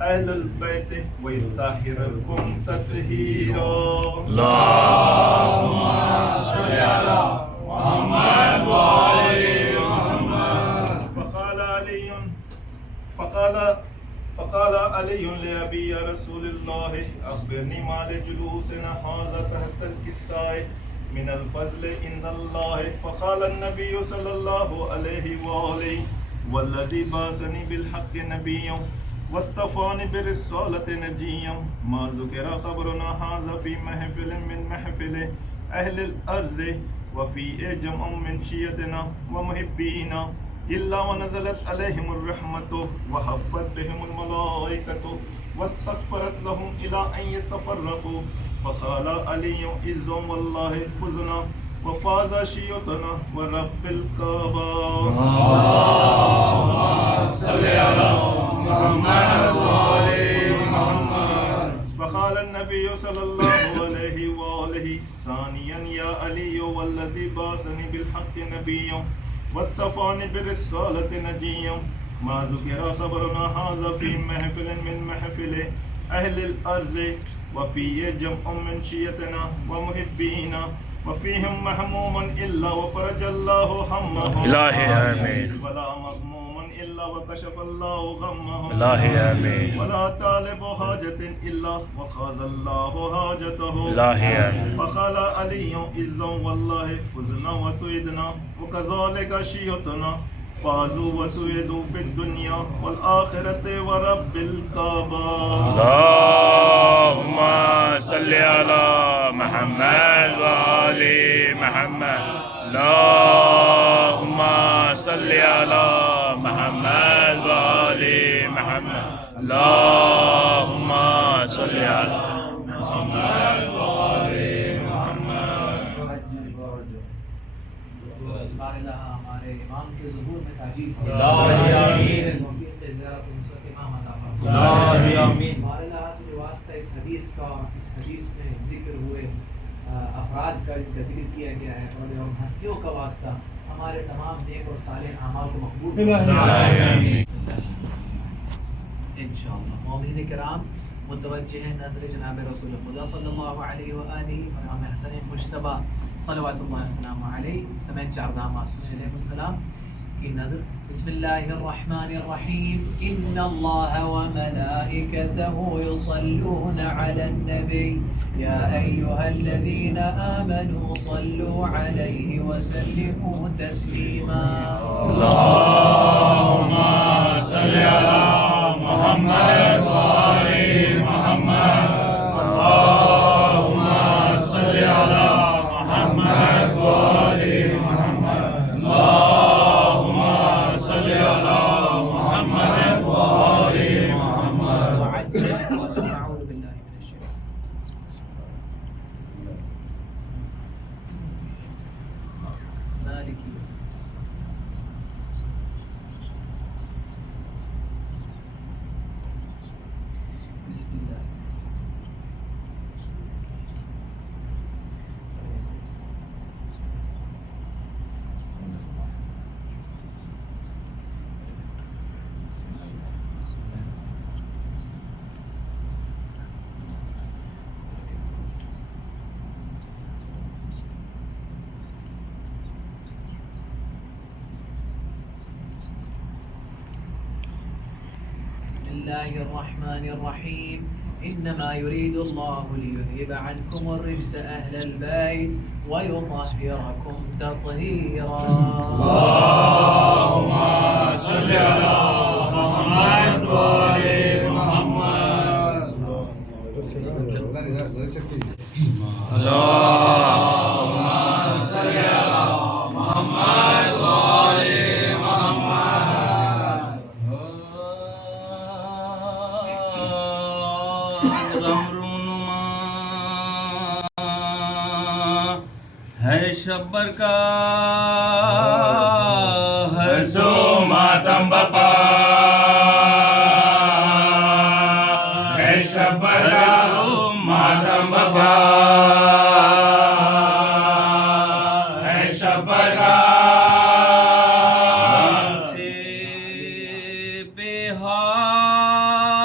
أهل البيت ويطهركم تطهيرا. اللهم صل على محمد وآل محمد. فقال علي لأبي يا رسول الله أخبرني ما لجلوسنا هذا تحت الكساء من الفضل عند الله. فقال النبي صلى الله عليه وآله والذي بعثني بالحق نبيا واصطفاني برسالة نجيا ما ذكر قبرنا هذا في محفل من محفل أهل الأرض وفيه جمع من شيعتنا ومحبينا إلا ونزلت عليهم الرحمة وحفت بهم الملائكة واستغفرت لهم إلى أن يتفرقوا. فقال علي إذن والله فزنا وفاز شيعتنا ورب الكعبة. اللهم صل على محمد وآل محمد. فقال النبي صلى الله عليه وآله ثانيا يا علي والذي بعثني بالحق نبيا واصطفاني برسالة نجيا ما ذكر خبرنا هذا في محفل من محفل أهل الأرض وفيه جمع من شيعتنا ومحبينا وفيهم محموم إلا وفرج الله همهم. إلهي آمين. ولا مغموم إلا وكشف الله غمهم. إلهي آمين. ولا طالب حاجة إلا وقضى الله حاجته. إلهي آمين. فقال علي إذن والله فزنا وسعدنا وكذلك شيعتنا فازوا وسعدوا في الدنيا والآخرة ورب الكعبة. اللهم صل على محمد وآل محمد. اللهم صل على محمد وآل محمد. اللهم صل على محمد وآل محمد. ہمارے امام کے ظہور میں تاجیل اللہم آمین. ہمارے واسطہ اس حدیث کا اس حدیث میں ذکر ہوئے افراد کا جن کا ذکر کیا گیا ہے اور ہستیوں کا واسطہ ہمارے تمام نیک اور صالح اعمال کو مقبول انشاءاللہ. مومنین کرام متوجہ ہیں نظر جناب رسول خدا صلی اللہ علیہ وآلہ اور امام حسن مجتبیٰ صلوات اللہ وسلم علیہ سمیت چاردہ معصوم علیہ السلام کی نظر. بسم اللہ الرحمن الرحیم. ان اللہ وملائکتہ یصلون علی النبی یا ایہا الذین آمنوا صلوا علیہ وسلموا تسلیما. اللهم صل على محمد وآل محمد. اللهم صل على محمد وآل محمد. اللهم صل على محمد وآل محمد. اعوذ باللہ من الشیطان. مالک بسم اللہ. بسم اللہ الرحمن الرحیم. انما يريد الله ليذهب عنكم الرجس اهل البيت ويطهركم تطهيرا. اللهم صل على محمد وآل محمد. اللهم صل على محمد وآل محمد. غمرونما ہے شبر کا ہے سو ماتم بپا ہے شبر کا ماتم بپا ہے شبر کا سے بے حال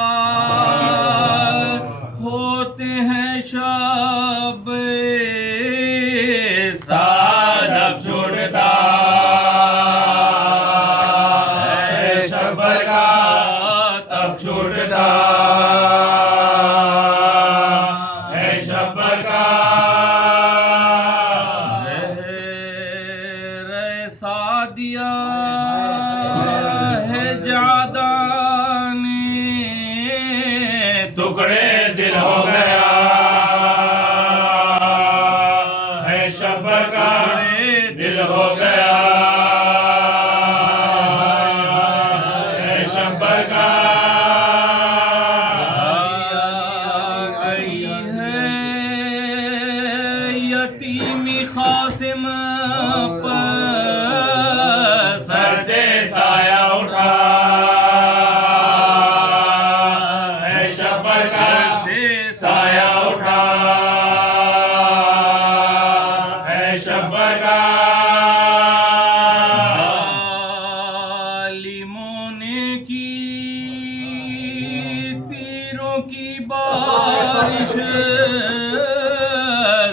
چھوٹتا ہے شبر کا زہر سعدیہ ہے جادانی ٹکڑے دل ہو گیا ہے شبر کا دل ہو گیا ہے شبر کا گئی ہے یتیمی قاسم پر سر سے سایہ اٹھا ہے شبر کا سایہ اٹھا ہے شبر کا ظالموں نے کی تیروں کی بارش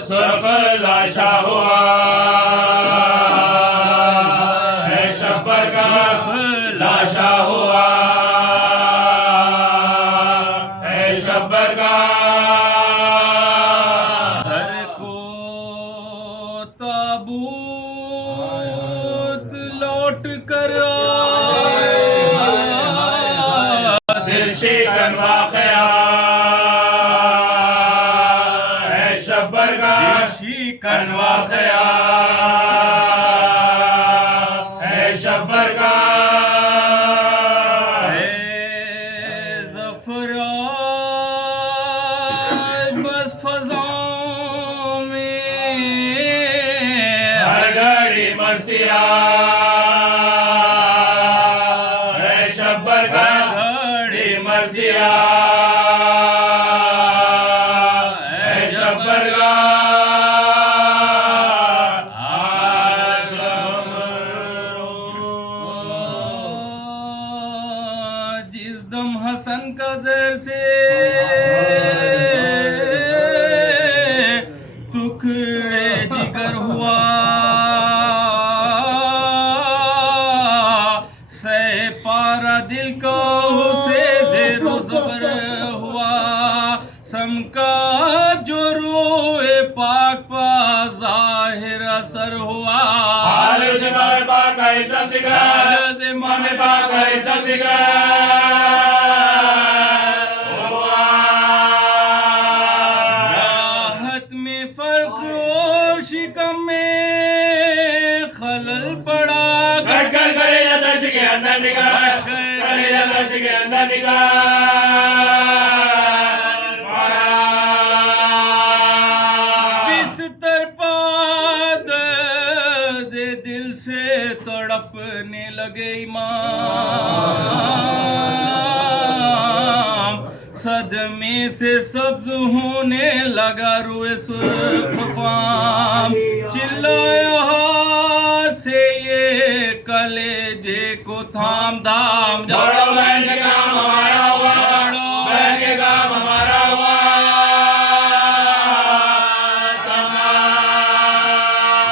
سرخ لاشا ہوا ہے شبر کا لاشا ہوا ہے شبر کا گھر کو تابوت لوٹ کر دل شکن واقعہ ہے شبر کا شکن واقعہ ہے شبر کا زفران بس فضاؤں میں ہر گھڑی مرثیہ ہے شبر کا گھڑی مرثیہ ہے شبر کا جس دم حسن کا زہر سے ٹکڑے جگر ہوا سہ پارا دل کو سے زیر و زبر ہوا سم کا جو روئے پاک پا ظاہر اثر ہوا حضرت امام پاک کا عزت دکھا امام پاک کا عزت دکھا راحت میں فرق اور شکم میں خلل پڑا گھٹ کر کلیجہ دشت کے اندر نکال کلیجہ دشت کے اندر بستر پا درد دل سے تڑپنے لگے امام صدمے سے سبز ہونے لگا روئے سرخ فام چلایا ہاتھ سے یہ کلیجے کو تھام دھام دوڑو بہن کے کام ہمارا ہوا بہن کے کام ہمارا ہوا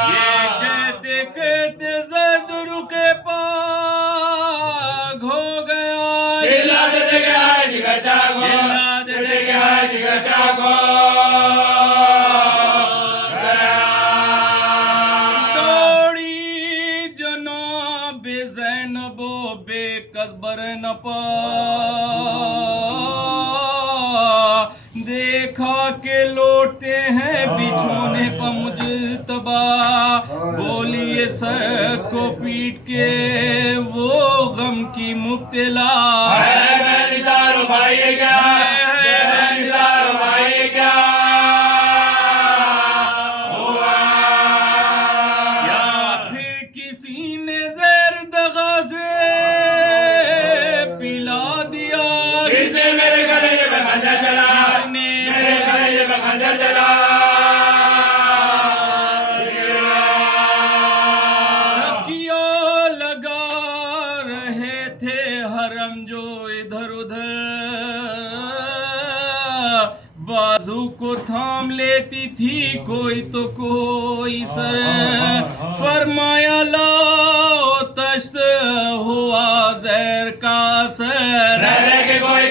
یہ کہتے کہتے زرد رکے پاگ ہو گیا چلا دیتے کہ آئے جگر چاکو چلا دیتے کہ آئے جگر چاکو دوڑی جناب زینب و بے قصبر نپا دیکھا کہ لوٹے ہیں بچھونے پا مجتبا بولیے سر کو پیٹ کے وہ غم کی مبتلا بہن نثار بھائی کیا بہن نثار بھائی کیا یا پھر کسی نے زہر دغا سے پلا دیا کس نے میرے کلیجے میں خنجر چلا میرے کلیجے میں خنجر چلا دھکیا لگا رہے تھے حرم جو ادھر ادھر بازو کو تھام لیتی تھی کوئی تو کوئی سر فرمایا لاؤ تشت ہوا زہر کا سر رہ کے کوئی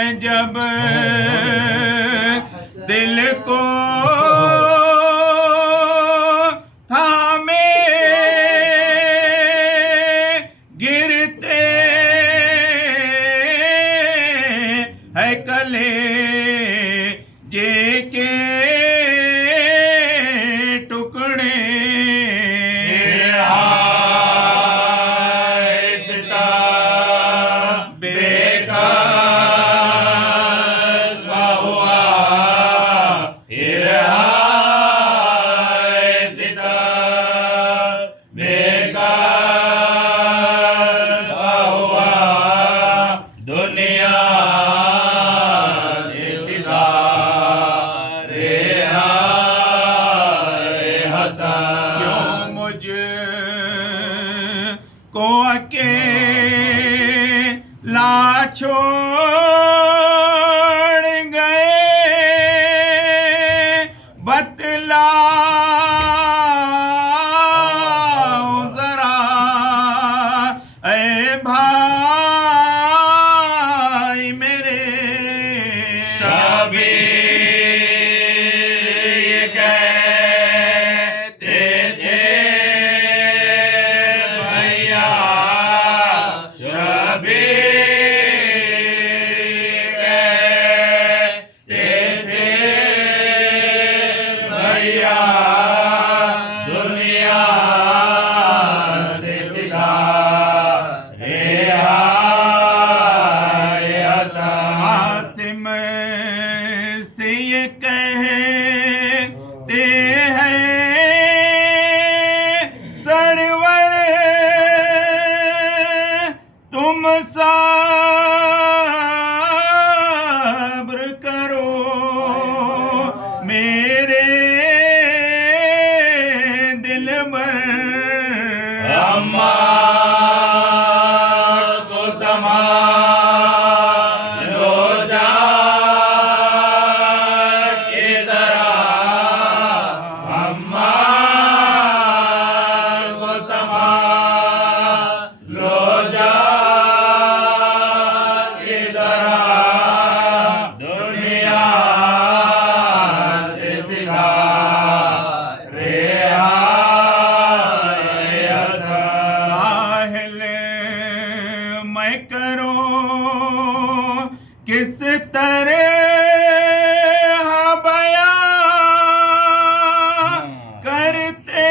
میں جب دل کو تھامے گرتے ہے کلے جے کے ٹکڑے کیوں مجھ کو اکیلا چھوڑ گئے بتلاؤ ذرا اے بھائی میرے عاصم سے یہ کہتے ہیں سرور تم صبر کرو میرے دل بر کو سما میں کروں کس طرح بیان کرتے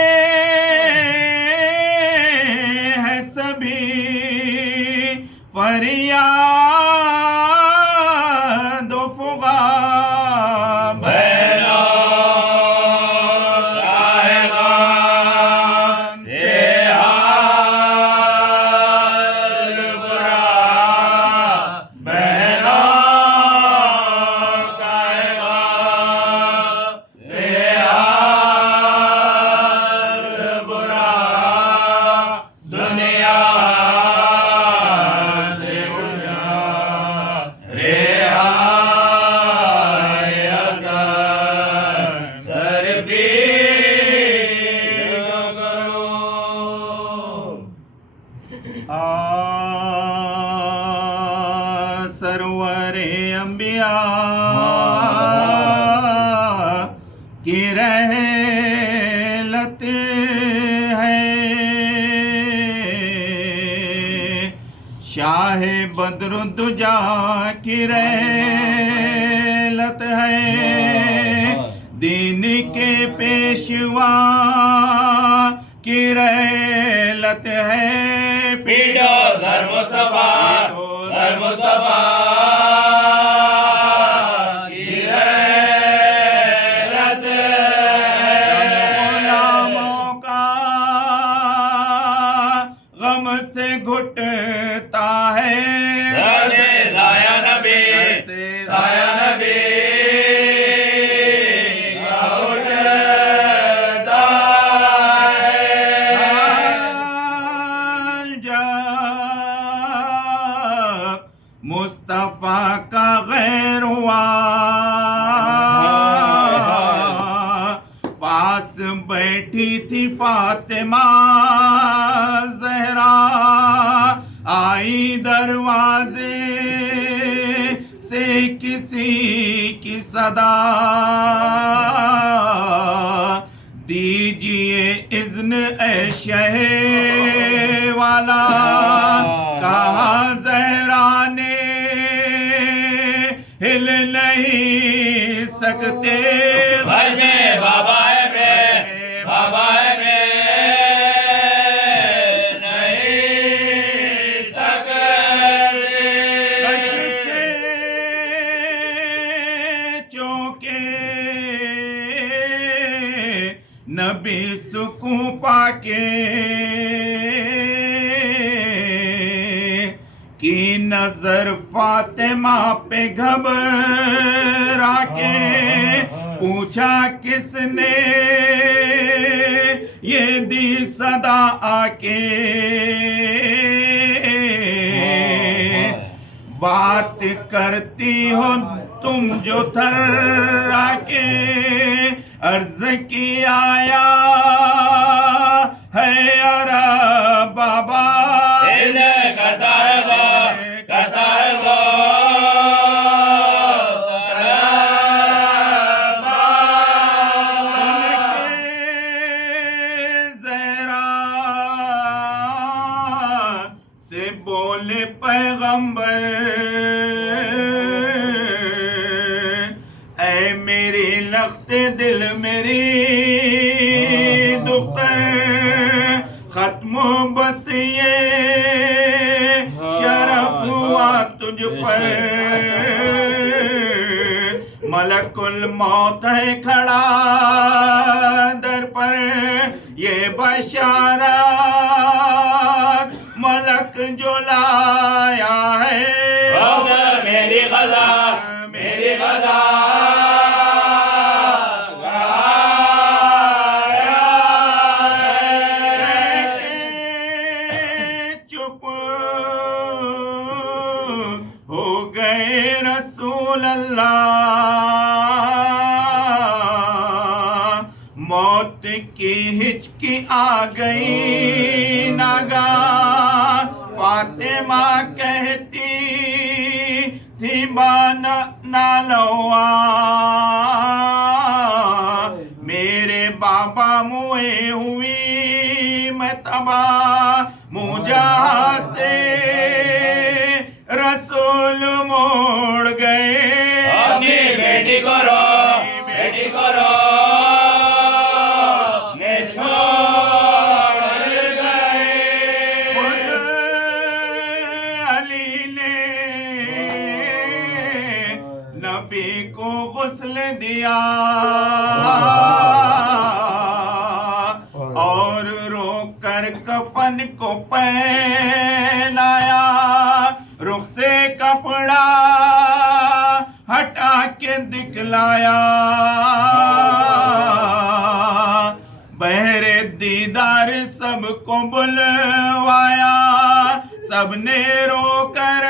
ہیں سبھی فریاد و فغان سرور انبیاء کی رحلت ہے شاہ بدر الدجا کی رحلت ہے دین کے پیشوا کی رحلت ہے پیڈو سر مصطفیٰ کی رحلت غلاموں کا غم سے گھٹتا ہے سایہ نبی مصطفیٰ کا غیر ہوا پاس بیٹھی تھی فاطمہ زہرا آئی دروازے سے کسی کی صدا دیجئے اذن اے شہ والا کہا زہرا نے ہل نہیں سکتے بھجے بابا میں بابا میں نہیں سکتے کش سے چونکے نبی سکوں پاکے کی نظر فاطمہ پہ گھبرا کے پوچھا کس نے یہ دی صدا آ کے بات کرتی ہو تم جو تھرا کے عرض کی آیا ہے عرب بابا سے بولے پیغمبر اے میری لخت دل میری دختر ختم بس یہ شرف ہوا تجھ پر ملک الموت ہے کھڑا در پر یہ بشارت ملک جو لایا ہے میری غذا میری غذا چپ ہو گئے رسول اللہ موت کی ہچکی آ گئی ناگہاں فاطمہ کہتی تھی نالوا میرے بابا موئے ہوئی میں تباہ مجاہ سے رسول موڑ گئے اپنی بیٹی کو رو بیٹی کو رو نے چھوڑ گئے خود علی نے نبی کو غسل دیا اور رو کر کفن کو پہنایا رخ سے کپڑا ہٹا کے دکھلایا بہر دیدار سب کو بلوایا سب نے رو کر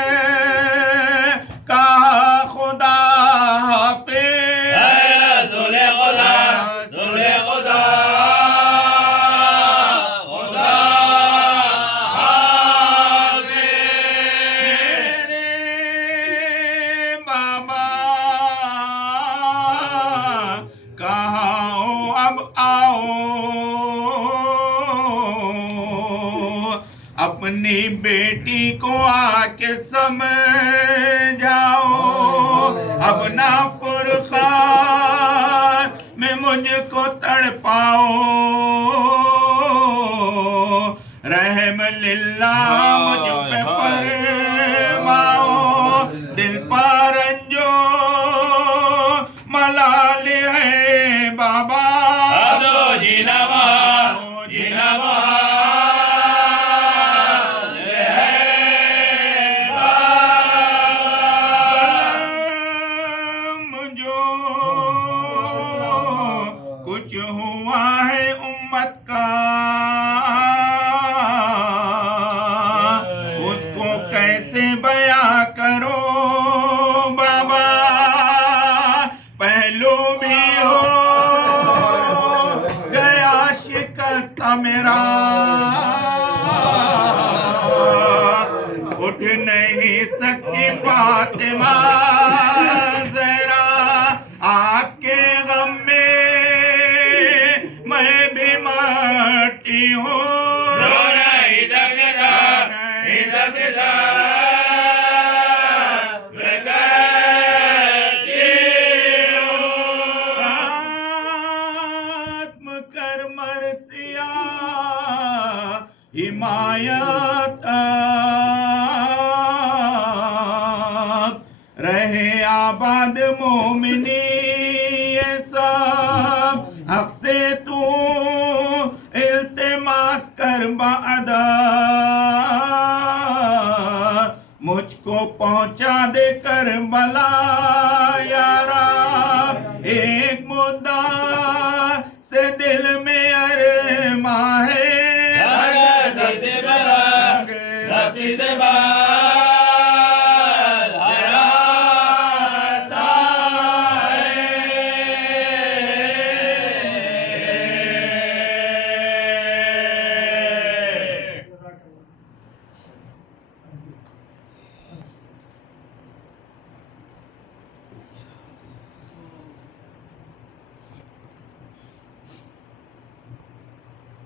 کہا خدا حافظ رسول خدا رسول خدا خدا میرے بابا کہاں ہو اب آؤ اپنی بیٹی کو آ کے سمجھاؤ اب نہ فرقان میں مجھ کو تڑپاؤ رحم للہ مجھ پہ فرماؤ دل پر رنجو ملال ہے بابا ابو جینا وہاں جینا وہاں کچھ ہوا ہے امت کا اس کو کیسے بیاں کرو بابا پہلو بھی ہو گیا شکست میرا اٹھ نہیں سکتی فاطمہ حمایت رہے آباد مومنی یہ سب حق سے تو التماس کر بادب مجھ کو پہنچا دے کربلا یا رب ایک مدعا سے دل میں ارماں ہے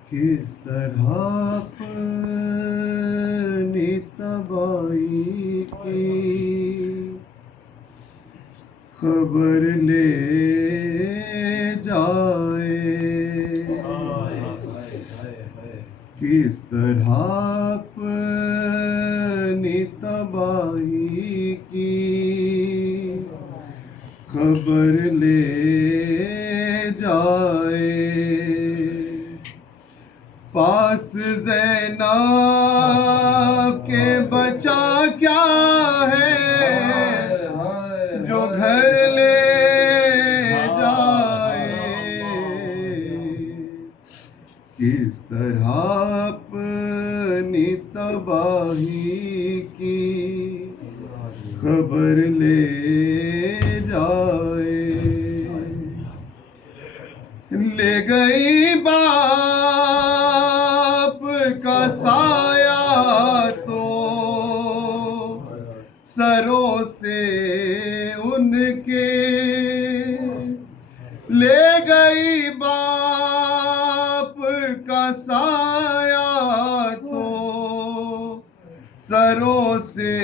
کس طرح اپنی تباہی کی خبر لے جائے، کس طرح اپنی تباہی کی خبر لے جائے، پاس زینب کے بچا کیا ہے جو گھر لے جائے، کس طرح اپنی تباہی کی خبر لے جائے، لے گئی باپ کا سایہ تو سروں سے ان کے، لے گئی باپ کا سایہ تو سروں سے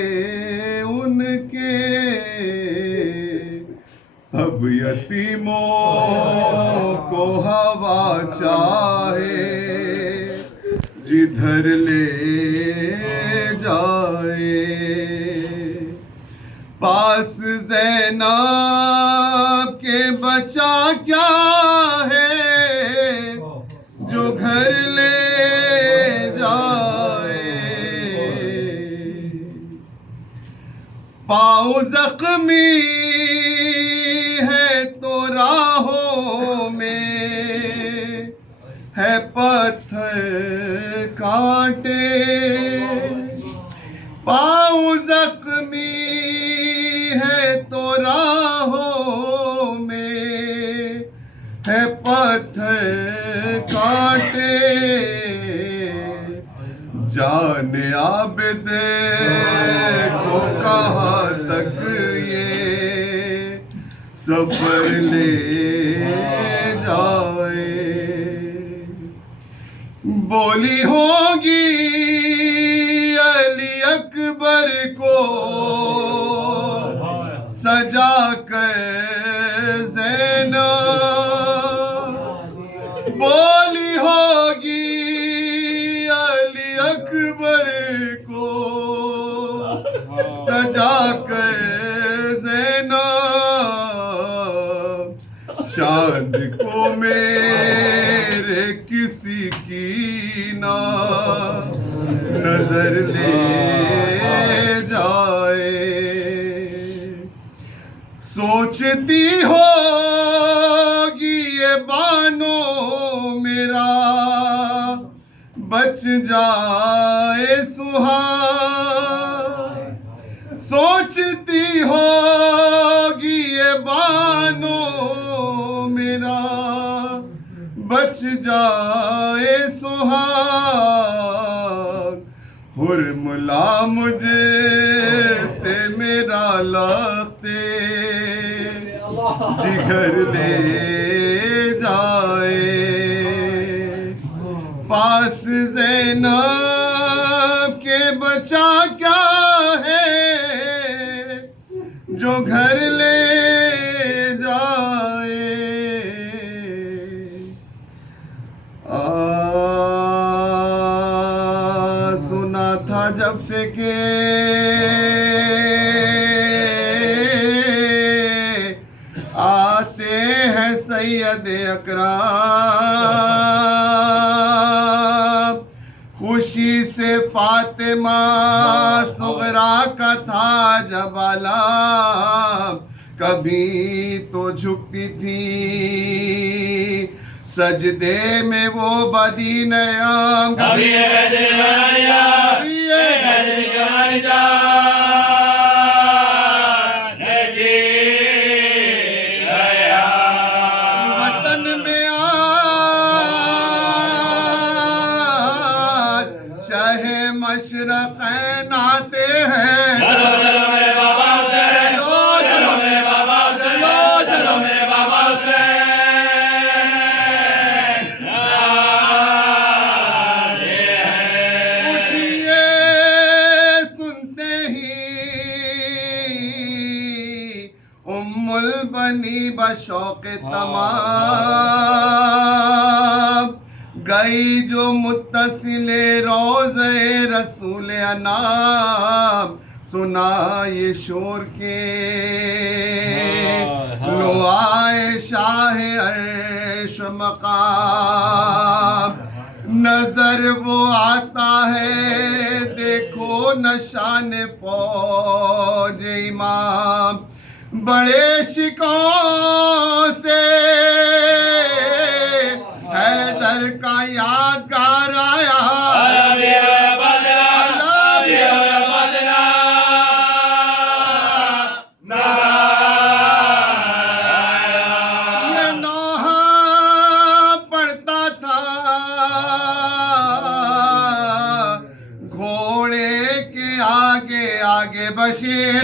ان کے، اب یتیموں کو ہوا چاہے جدھر لے جائے، پاس زینب کے بچا کیا ہے جو گھر لے جائے، پاؤں زخمی ہے تو راہوں میں ہے پتھر کانٹے، پاؤں زخمی ہے تو راہوں میں ہے پتھر کانٹے، جان عابد کو کہاں تک یہ سفر لے جائے، بولی ہوگی علی اکبر کو سجا کر زینب، بولی ہوگی علی اکبر کو سجا کر زینب، چاند کو میرے کسی کی نہ نظر لے جائے، سوچتی ہوگی یہ بانو میرا بچ جائے سہاگ، سوچتی ہوگی یہ بانو میرا بچ جائے سہاگ، حرملا مجھے سے میرا لختے جگر لے جائے، پاس زینب کے بچا کیا ہے جو گھر لے جائے، جب سے کہ آتے ہیں سید اکرم، خوشی سے فاطمہ صغرا کا تھا جب عالم، کبھی تو جھکتی تھی سجدے میں وہ بدی نیام، کبھی یہ کہتے کبھی یہ کہتے وطن میں آج شاہ مشرقین آتے ہیں، چلو چلو میرے بابا سے، چلو چلو میرے بابا سے، چلو میرے بابا سے، اٹھیے سنتے ہی ام البنی بشوق تمام، گئی جو متصل روضہ رسول انام، سنا یہ شور کے لو آئے شاہ عرش مقام، نظر وہ آتا ہے دیکھو نشان فوج امام، بڑے شکوں سے حیدر کا یادگار آیا، یہ نوحہ پڑتا تھا گھوڑے کے آگے آگے بشیر،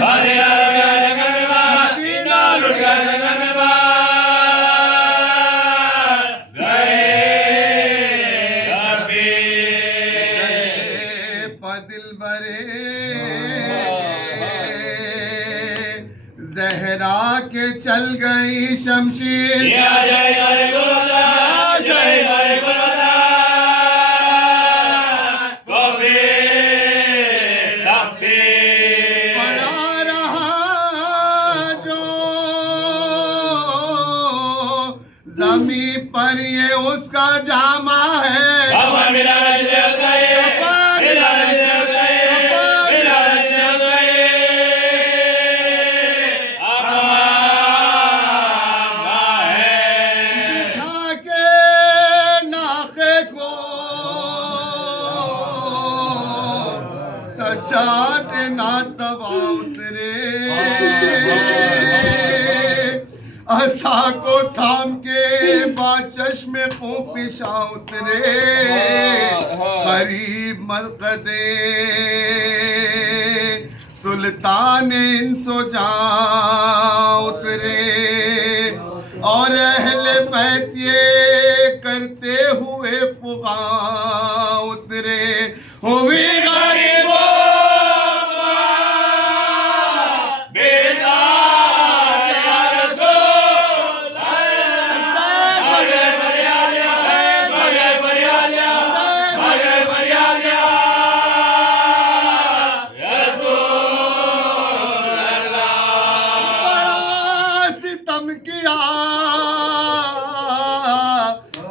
دل برے زہرا کے چل گئی شمشیر، پڑا رہا جو زمین پر یہ اس کا جامع ہے، بٹھا کے ناخے کو سجاد ناتوا اترے، عصا کو تھام کے با چشم خون پیشا اترے، قریب مرقدے سلطان انس و جاں اترے، اور اہل بیت یہ کرتے ہوئے فغاں اترے، ہوئی غریبوں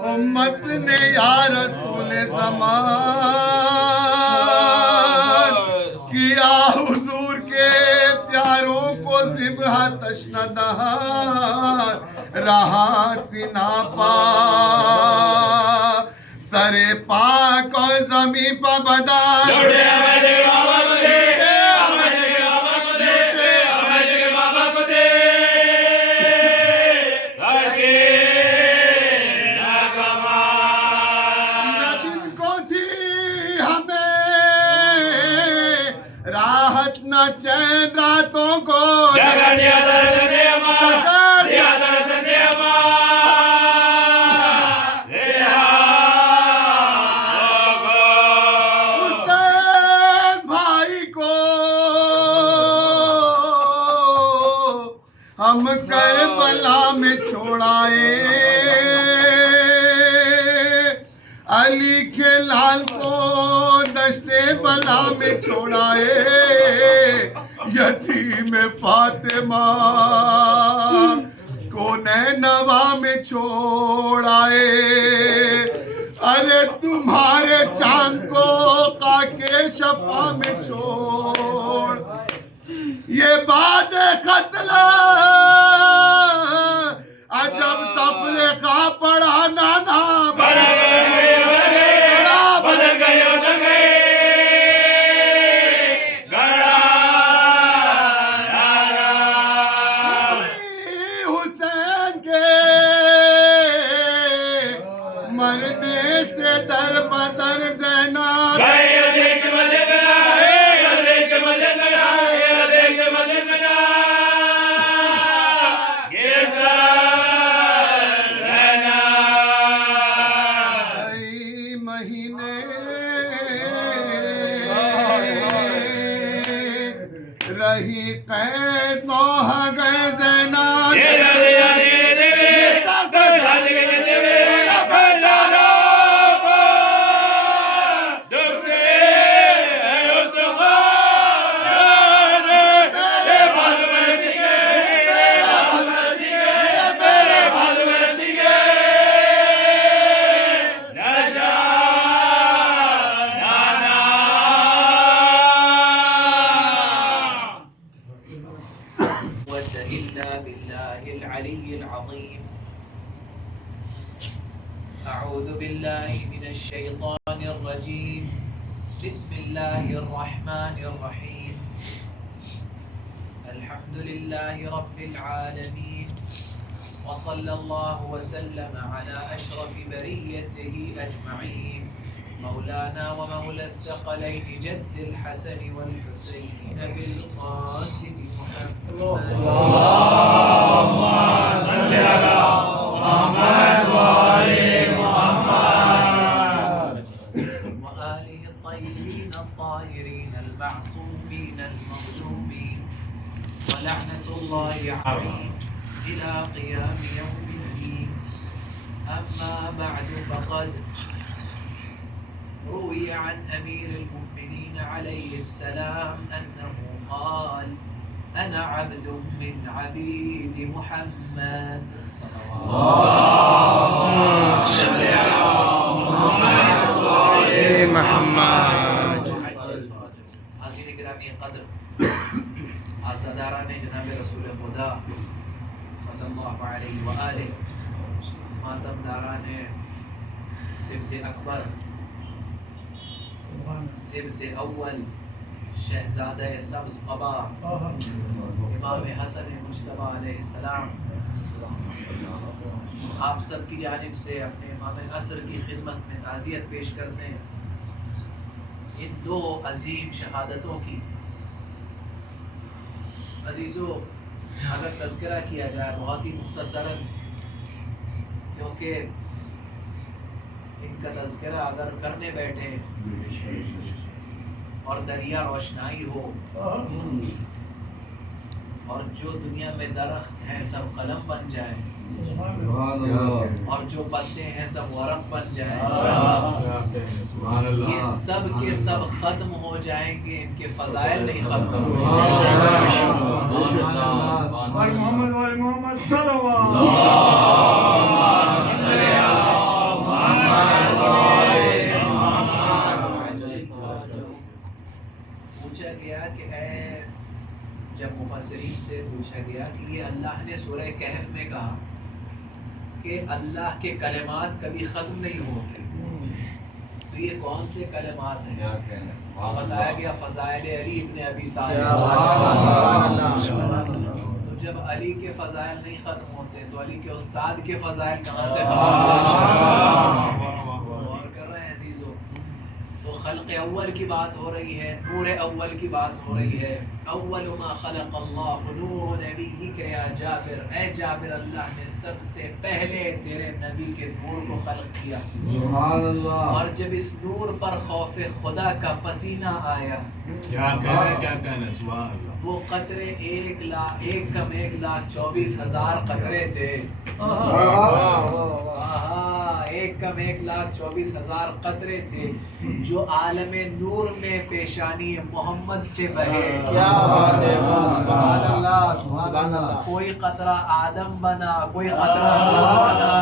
امت نے یا رسول زمان، کیا حضور کے پیاروں کو ذبح تشنہ دہان، رہا سینہ پا سر پاک اور زمین پا بدان، نہ چین راتوں کو حسین بھائی کو ہم کربلا میں چھوڑائے، علی کے لال کو دشت بلا میں چھوڑائے یتیم فاطمہ کو نینوا میں چھوڑائے ارے تمہارے چاند کو خاکے شفا میں چھوڑ یہ بات قتل عجب تفریقہ پڑھا نانا حسین کے مرنے سے در بدر زینب رہی قید نو گئے زینب إلا بالله العلي العظيم. أعوذ بالله من الشيطان الرجيم. بسم الله الرحمن الرحيم. الحمد لله رب العالمين وصلى الله وسلم على أشرف بريته أجمعين مولانا ومولى الثقلين جد الحسن والحسين أبي القاسم محمد اللهم صل على محمد وآل محمد وآله الطيبين الطاهرين المعصومين المظلومين ولعنة الله عليهم إلى قيام يوم الدين. أما بعد فقد روي عن أمير المؤمنين عليه السلام أنه قال أنا عبد من عبيد محمد اللهم صل على محمد حاضرین گرامی قدر آزاداران جناب رسول خدا صلی اللہ علیہ وآلہ ماتم داران سبت اکبر سبت اول شہزادہ سبز قبا امام حسن مجتبی علیہ السلام آپ سب کی جانب سے اپنے امام عصر کی خدمت میں تعزیت پیش کرتے ہیں ان دو عظیم شہادتوں کی. عزیزو اگر تذکرہ کیا جائے بہت ہی مختصراً کیونکہ ان کا تذکرہ اگر کرنے بیٹھے اور دریا روشنائی ہو اور جو دنیا میں درخت ہیں سب قلم بن جائیں اور جو پتے ہیں سب ورق بن جائیں یہ سب کے سب ختم ہو جائیں گے ان کے فضائل نہیں ختم ہوں گے. محمد صلوات پوچھا گیا کہ اے جب مفسرین سے پوچھا گیا کہ یہ اللہ نے سورہ کہف میں کہا کہ اللہ کے کلمات کبھی ختم نہیں ہوتے تو یہ کون سے کلمات ہیں؟ بتایا گیا فضائل علی ابن ابی طالب. تو جب علی کے فضائل نہیں ختم ہوتے تو علی کے استاد کے فضائل کہاں سے ختم ہوتے؟ غور کر رہے ہیں عزیزو. تو خلق اول کی بات ہو رہی ہے, نور اول کی بات ہو رہی ہے. اول ما خلق اللہ نور نبیک یا جابر, اے جابر اللہ نے سب سے پہلے تیرے نبی کے نور کو خلق کیا. سبحان اللہ. اور جب اس نور پر خوف خدا کا پسینہ آیا کیا کہنا سبحان اللہ, وہ قطرے 1,24,000 قطرے تھے. 1,24,000 قطرے تھے جو عالم نور میں پیشانی محمد سے بہے. کیا بات ہے، سبحان اللہ سبحان اللہ. کوئی قطرہ آدم بنا، کوئی قطرہ نوح بنا،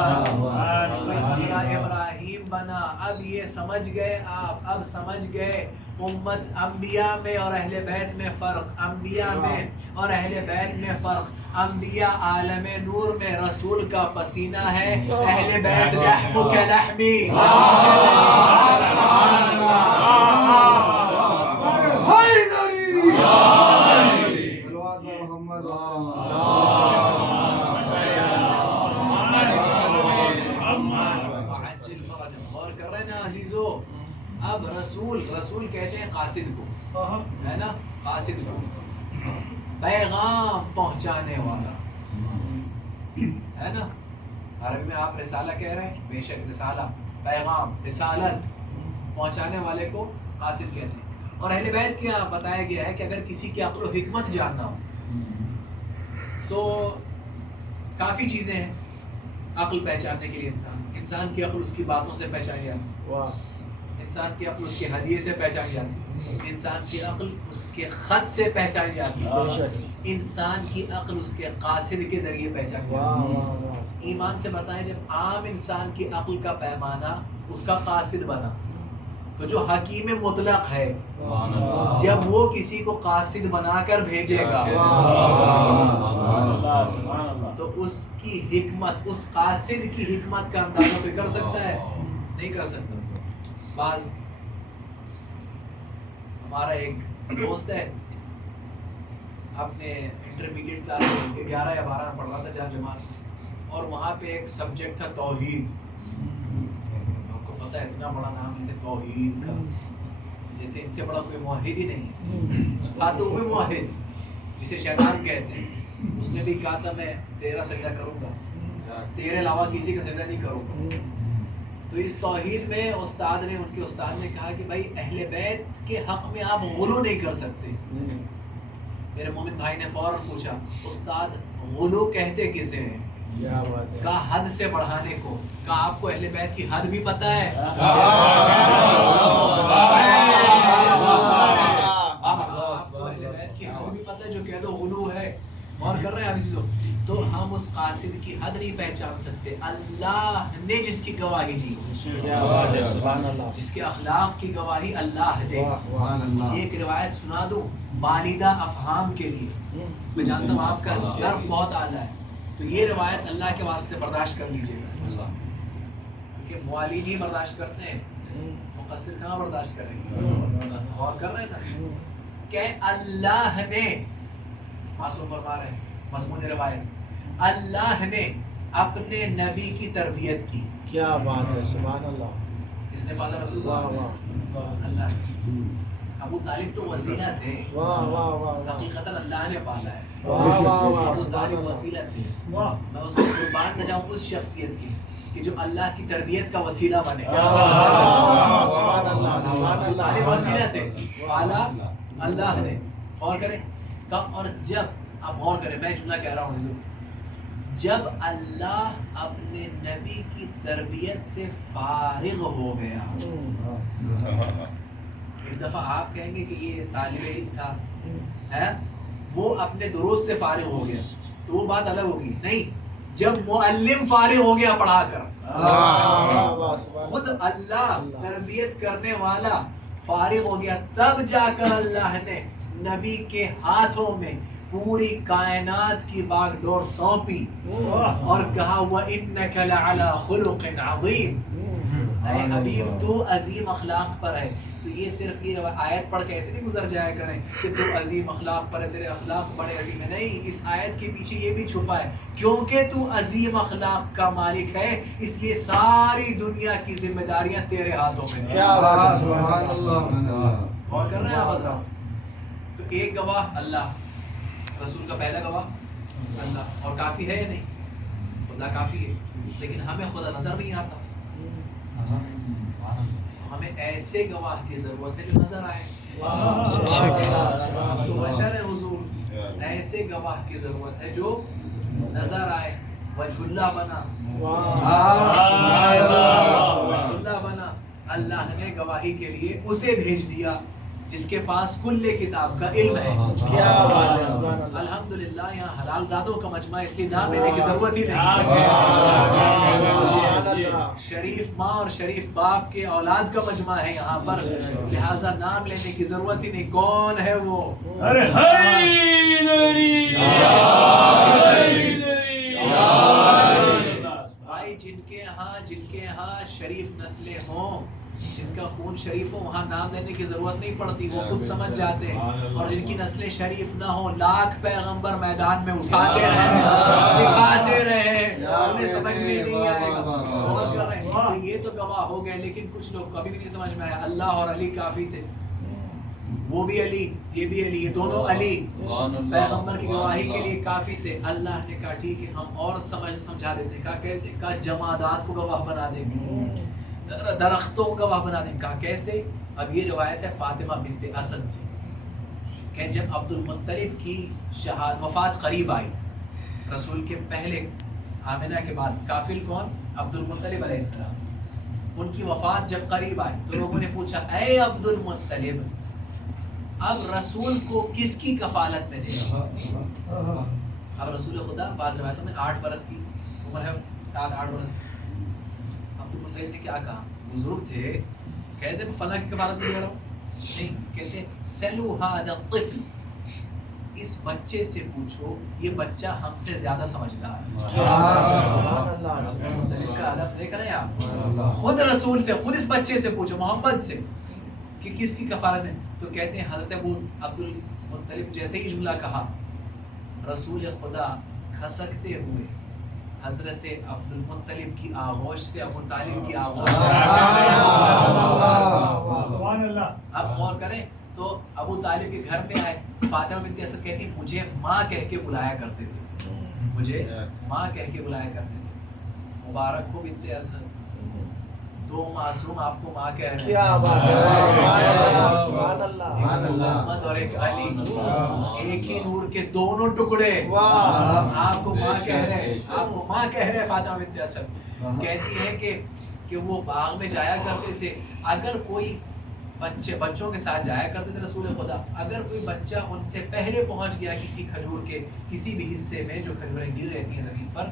کوئی قطرہ ابراہیم بنا. اب یہ سمجھ گئے آپ، اب سمجھ گئے امت انبیاء میں اور اہل بیت میں فرق، انبیاء میں اور اہل بیت میں فرق. انبیاء عالم نور میں رسول کا پسینہ ہے، اہل بیت لحم کا لحمی. غور کر رہے ہیں نا عزیزو. اب رسول کہتے ہیں قاصد کو، ہے نا، قاصد کو، پیغام پہنچانے والا، ہے نا. عربی میں آپ رسالہ کہہ رہے ہیں، بے شک رسالہ، پیغام، رسالت پہنچانے والے کو قاصد کہتے ہیں. اور اہل بیت کیا بتایا گیا ہے کہ اگر کسی کی عقل و حکمت جاننا ہو تو کافی چیزیں ہیں عقل پہچاننے کے لیے. انسان کی عقل اس کی باتوں سے پہچانی جاتی ہے، انسان کی عقل اس کے ہدیے سے پہچانی جاتی ہے، انسان کی عقل اس کے خط سے پہچانی جاتی ہے، انسان کی عقل اس کے قاصد کے ذریعے پہچانی جاتی ہے. ایمان سے بتائیں، جب عام انسان کی عقل کا پیمانہ اس کا قاصد بنا تو جو حکیم مطلق ہے جب وہ کسی کو قاصد بنا کر بھیجے گا تو اس کی حکمت، اس قاصد کی حکمت کا اندازہ کوئی کر سکتا ہے؟ نہیں کر سکتا. بعض ہمارا ایک دوست ہے، اپنے انٹرمیڈیٹ کلاس 11 یا 12 میں پڑھ رہا تھا جہاں جماعت، اور وہاں پہ ایک سبجیکٹ تھا توحید. آپ کو پتہ ہے اتنا بڑا نام لیتے توحید کا، جیسے ان سے بڑا کوئی موحد ہی نہیں تھا. تو وہ موحد جسے شیطان کہتے ہیں، اس نے بھی کہا تھا میں تیرا سجدہ کروں گا، تیرے علاوہ کسی کا سجدہ نہیں کروں گا. تو اس توحید میں استاد نے، ان کے استاد نے کہا کہ بھائی اہل بیت کے حق میں آپ غلو نہیں کر سکتے. میرے مومن بھائی نے فوراً پوچھا استاد غلو کہتے کسے ہیں؟ کہا حد سے بڑھانے کو. کہا آپ کو اہل بیت کی حد بھی پتہ ہے؟ آپ کو اہل بیت کی حد بھی پتہ ہے جو کہہ دو غلو ہے؟ اور کر رہے ہیں عزیزو. تو ہم اس قاصد کی حد نہیں پہچان سکتے. اللہ نے جس کی گواہی دی، جس کے اخلاق کی گواہی اللہ دے. ایک روایت سنا دوں والدہ افہام کے لیے. میں جانتا ہوں آپ کا ظرف بہت اعلیٰ ہے، تو یہ روایت اللہ کے واسطے برداشت کر لیجیے گا، کیونکہ موالین ہی برداشت کرتے ہیں، مقصر کہاں برداشت کریں گے. غور کر رہے ہیں نا کہ اللہ نے، معصوم فرما رہے ہیں مضمون روایت، اللہ نے اپنے نبی کی تربیت کی. کیا بات ہے، سبحان اللہ. کس نے پالا رسول اللہ؟ اللہ. ابو طالب تو وسیلہ تھے، حقیقتاً اللہ نے پالا ہے. ابو طالب وسیلہ تھے. میں اس کو قربان نہ جاؤں اس شخصیت کی کہ جو اللہ کی تربیت کا وسیلہ بنے. ابو طالب وسیلہ تھے، پالا اللہ نے. اور کریں اور جب آپ غور کریں، میں جملہ کہہ رہا ہوں حضور، جب اللہ اپنے نبی کی تربیت سے فارغ ہو گیا. ایک دفعہ آپ کہیں گے کہ یہ طالب علم تھا ہے، وہ اپنے دروس سے فارغ ہو گیا تو وہ بات الگ ہوگی. نہیں، جب معلم فارغ ہو گیا پڑھا کر، خود اللہ تربیت کرنے والا فارغ ہو گیا، تب جا کر اللہ نے نبی کے ہاتھوں میں پوری کائنات کی باغ ڈور سونپی اور کہا وَإِنَّكَ لَعَلَى خُلُقٍ عَظِيمٍ. اے حبیب تو عظیم اخلاق پر ہے. تو یہ صرف یہ آیت پڑھ کے ایسے نہیں گزر جایا کریں کہ تو عظیم اخلاق پر ہے، تیرے اخلاق بڑے عظیم ہیں. نہیں، اس آیت کے پیچھے یہ بھی چھپا ہے کیونکہ تو عظیم اخلاق کا مالک ہے اس لیے ساری دنیا کی ذمہ داریاں تیرے ہاتھوں میں. کیا بات ہے، سبحان اللہ. اور کر رہے ہیں آپ حضرات. تو ایک گواہ اللہ، رسول کا پہلا گواہ اللہ، اور کافی ہے یا نہیں؟ خدا کافی ہے، لیکن ہمیں خدا نظر نہیں آتا. ہمیں ایسے گواہ کی ضرورت ہے جو نظر آئے. تو بشر ہے حضور، ایسے گواہ کی ضرورت ہے جو نظر آئے. وجہ اللہ بنا، وجہ اللہ بنا. اللہ نے گواہی کے لیے اسے بھیج دیا جس کے پاس کل کتاب کا علم ہے. کیا بات ہے، سبحان اللہ. الحمدللہ یہاں حلال زادوں کا مجمع، اس لیے نام لینے کی ضرورت ہی نہیں. سبحان اللہ. شریف ماں اور شریف باپ کے اولاد کا مجمع ہے یہاں پر، لہٰذا نام لینے کی ضرورت ہی نہیں. کون ہے وہ؟ بھائی جن کے یہاں شریف نسلیں ہوں، جن کا خون شریف ہو، وہاں نام لینے کی ضرورت نہیں پڑتی، وہ خود سمجھ جاتے ہیں. اور جن کی نسلیں شریف نہ ہوں، لاکھ پیغمبر میدان میں اٹھاتے رہے، دکھاتے رہے، انہیں سمجھ میں نہیں آئے گا. غور کر رہے ہیں تو یہ تو گواہ ہو گئے، لیکن کچھ لوگ کبھی بھی نہیں سمجھ میں آیا. اللہ اور علی کافی تھے، وہ بھی علی، یہ بھی علی، یہ دونوں علی پیغمبر کی گواہی کے لیے کافی تھے. اللہ نے کہا ٹھیک ہے ہم اور سمجھا دیتے ہیں. کہا کیسے؟ کہا جمادات کو گواہ بنا دیں گے، درختوں کو گواہ بنا دیں. کہا کیسے؟ اب یہ روایت ہے فاطمہ بنت اسد سے کہ جب عبد المطلب کی وفات قریب آئی، رسول کے پہلے آمنہ کے بعد کافل کون؟ عبد المطلب علیہ السلام. ان کی وفات جب قریب آئی تو لوگوں نے پوچھا اے عبد المطلب اب رسول کو کس کی کفالت میں دے گا؟ اب رسول خدا بعض روایتوں میں 8 برس کی عمر ہے، 7-8 برس. عبد المطلب نے کیا کہا؟ بزرگ تھے، کہتے ہیں فلاں کی کفالت میں دے رہا ہوں. نہیں، کہتے سلو ھذا الطفل، اس بچے سے پوچھو، یہ بچہ ہم سے زیادہ سمجھدار ہے. سبحان اللہ. کا ادب دیکھ رہے ہیں آپ؟ خود رسول سے، خود اس بچے سے پوچھو، محمد سے، کہ کس کی کفالت میں. تو کہتے ہیں حضرت ابو عبد المطلب جیسے ہی جملہ کہا، رسول خدا کھسکتے ہوئے حضرت عبد المطلب کی آغوش سے ابو طالب کی آغوش. اب غور کریں تو ابو طالب کے گھر میں آئے، فاطمہ بنت اسد کہتی مجھے ماں کہہ کے بلایا کرتے تھے، مجھے ماں کہہ کے بلایا کرتے تھے. مبارک ہو بنت اسد، 2 معصوم آپ کو ماں کہہ رہے ہیں. کیا بات ہے، سبحان اللہ. سبحان اللہ. ایک محمد اور ایک علی، ایک ہی نور کے دونوں ٹکڑے، آپ کو ماں کہہ رہے ہیں، آپ کو ماں کہہ رہے ہیں. فاطمہ بنت اسد کہتی ہے کہ وہ باغ میں جایا کرتے تھے، اگر کوئی بچوں کے ساتھ جایا کرتے تھے رسول خدا، اگر کوئی بچہ ان سے پہلے پہنچ گیا کسی کھجور کے کسی بھی حصے میں جو کھجوریں گر رہتی ہیں زمین پر،